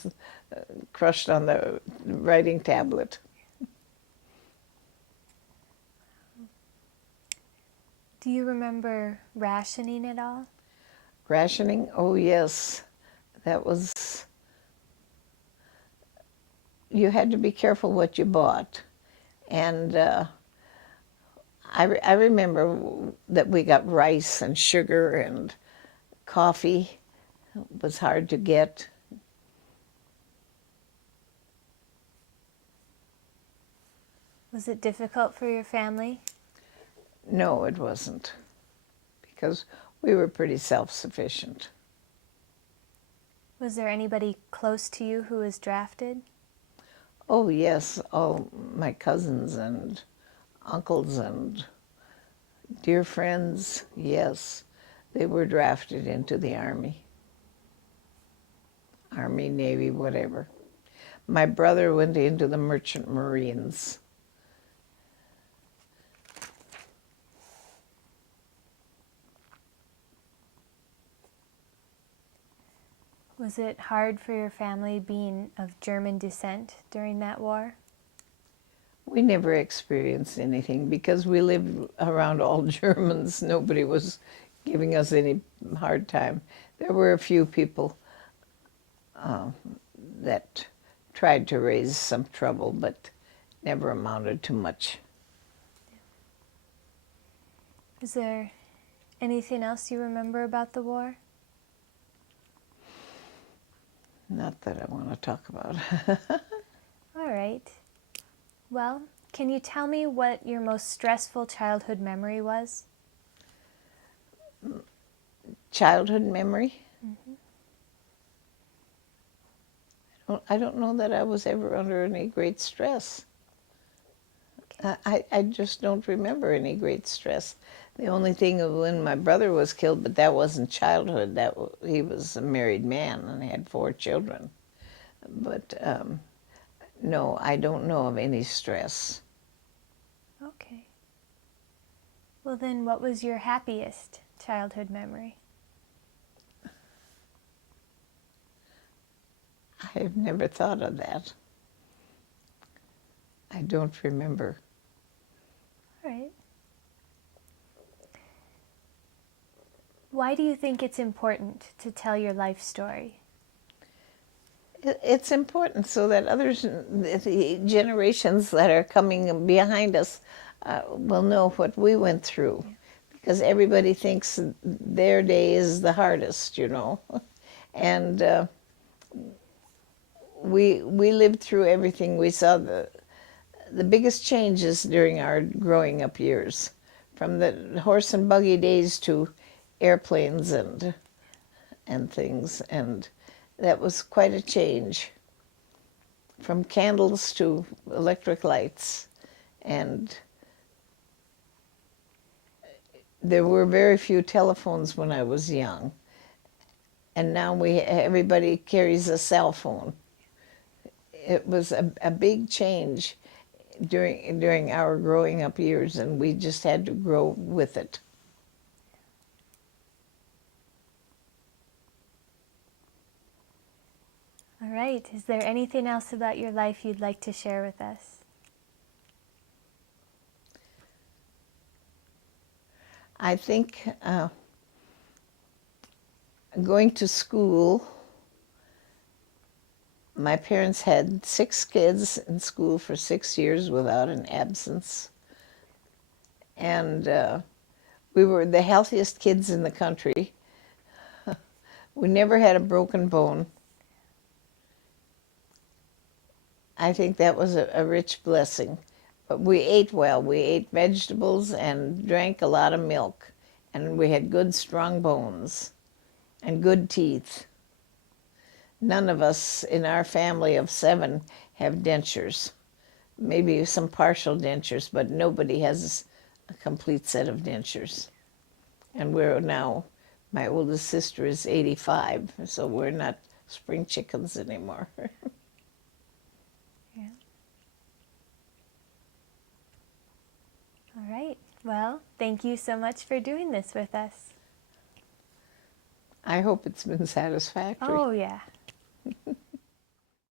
crushed on the writing tablet. Do you remember rationing at all? Rationing? Oh yes, that was. You had to be careful what you bought, and I remember that we got rice and sugar and coffee. It was hard to get. Was it difficult for your family? No, it wasn't, because we were pretty self-sufficient. Was there anybody close to you who was drafted? Oh yes, all my cousins and uncles and dear friends, yes, they were drafted into the Army. Army, Navy, whatever. My brother went into the Merchant Marines. Was it hard for your family being of German descent during that war? We never experienced anything because we lived around all Germans. Nobody was giving us any hard time. There were a few people that tried to raise some trouble, but never amounted to much. Is there anything else you remember about the war? Not that I want to talk about. All right. Well, can you tell me what your most stressful childhood memory was? Childhood memory? Mm-hmm. I don't know that I was ever under any great stress. Okay. I just don't remember any great stress. The only thing of when my brother was killed, but that wasn't childhood. He was a married man and had 4 children. But no, I don't know of any stress. Okay. Well then, what was your happiest childhood memory? I have never thought of that. I don't remember. All right. Why do you think it's important to tell your life story? It's important so that others, the generations that are coming behind us, will know what we went through. Because everybody thinks their day is the hardest, you know. And we lived through everything. We saw the biggest changes during our growing up years, from the horse and buggy days to airplanes and things, and that was quite a change, from candles to electric lights. And there were very few telephones when I was young, and now everybody carries a cell phone. It was a big change during our growing up years, and we just had to grow with it. All right. Is there anything else about your life you'd like to share with us? I think going to school, my parents had 6 kids in school for 6 years without an absence. And we were the healthiest kids in the country. We never had a broken bone. I think that was a rich blessing. But we ate well. We ate vegetables and drank a lot of milk. And we had good, strong bones and good teeth. None of us in our family of 7 have dentures. Maybe some partial dentures, but nobody has a complete set of dentures. And we're now, my oldest sister is 85, so we're not spring chickens anymore. Yeah. All right. Well, thank you so much for doing this with us. I hope it's been satisfactory. Oh, yeah.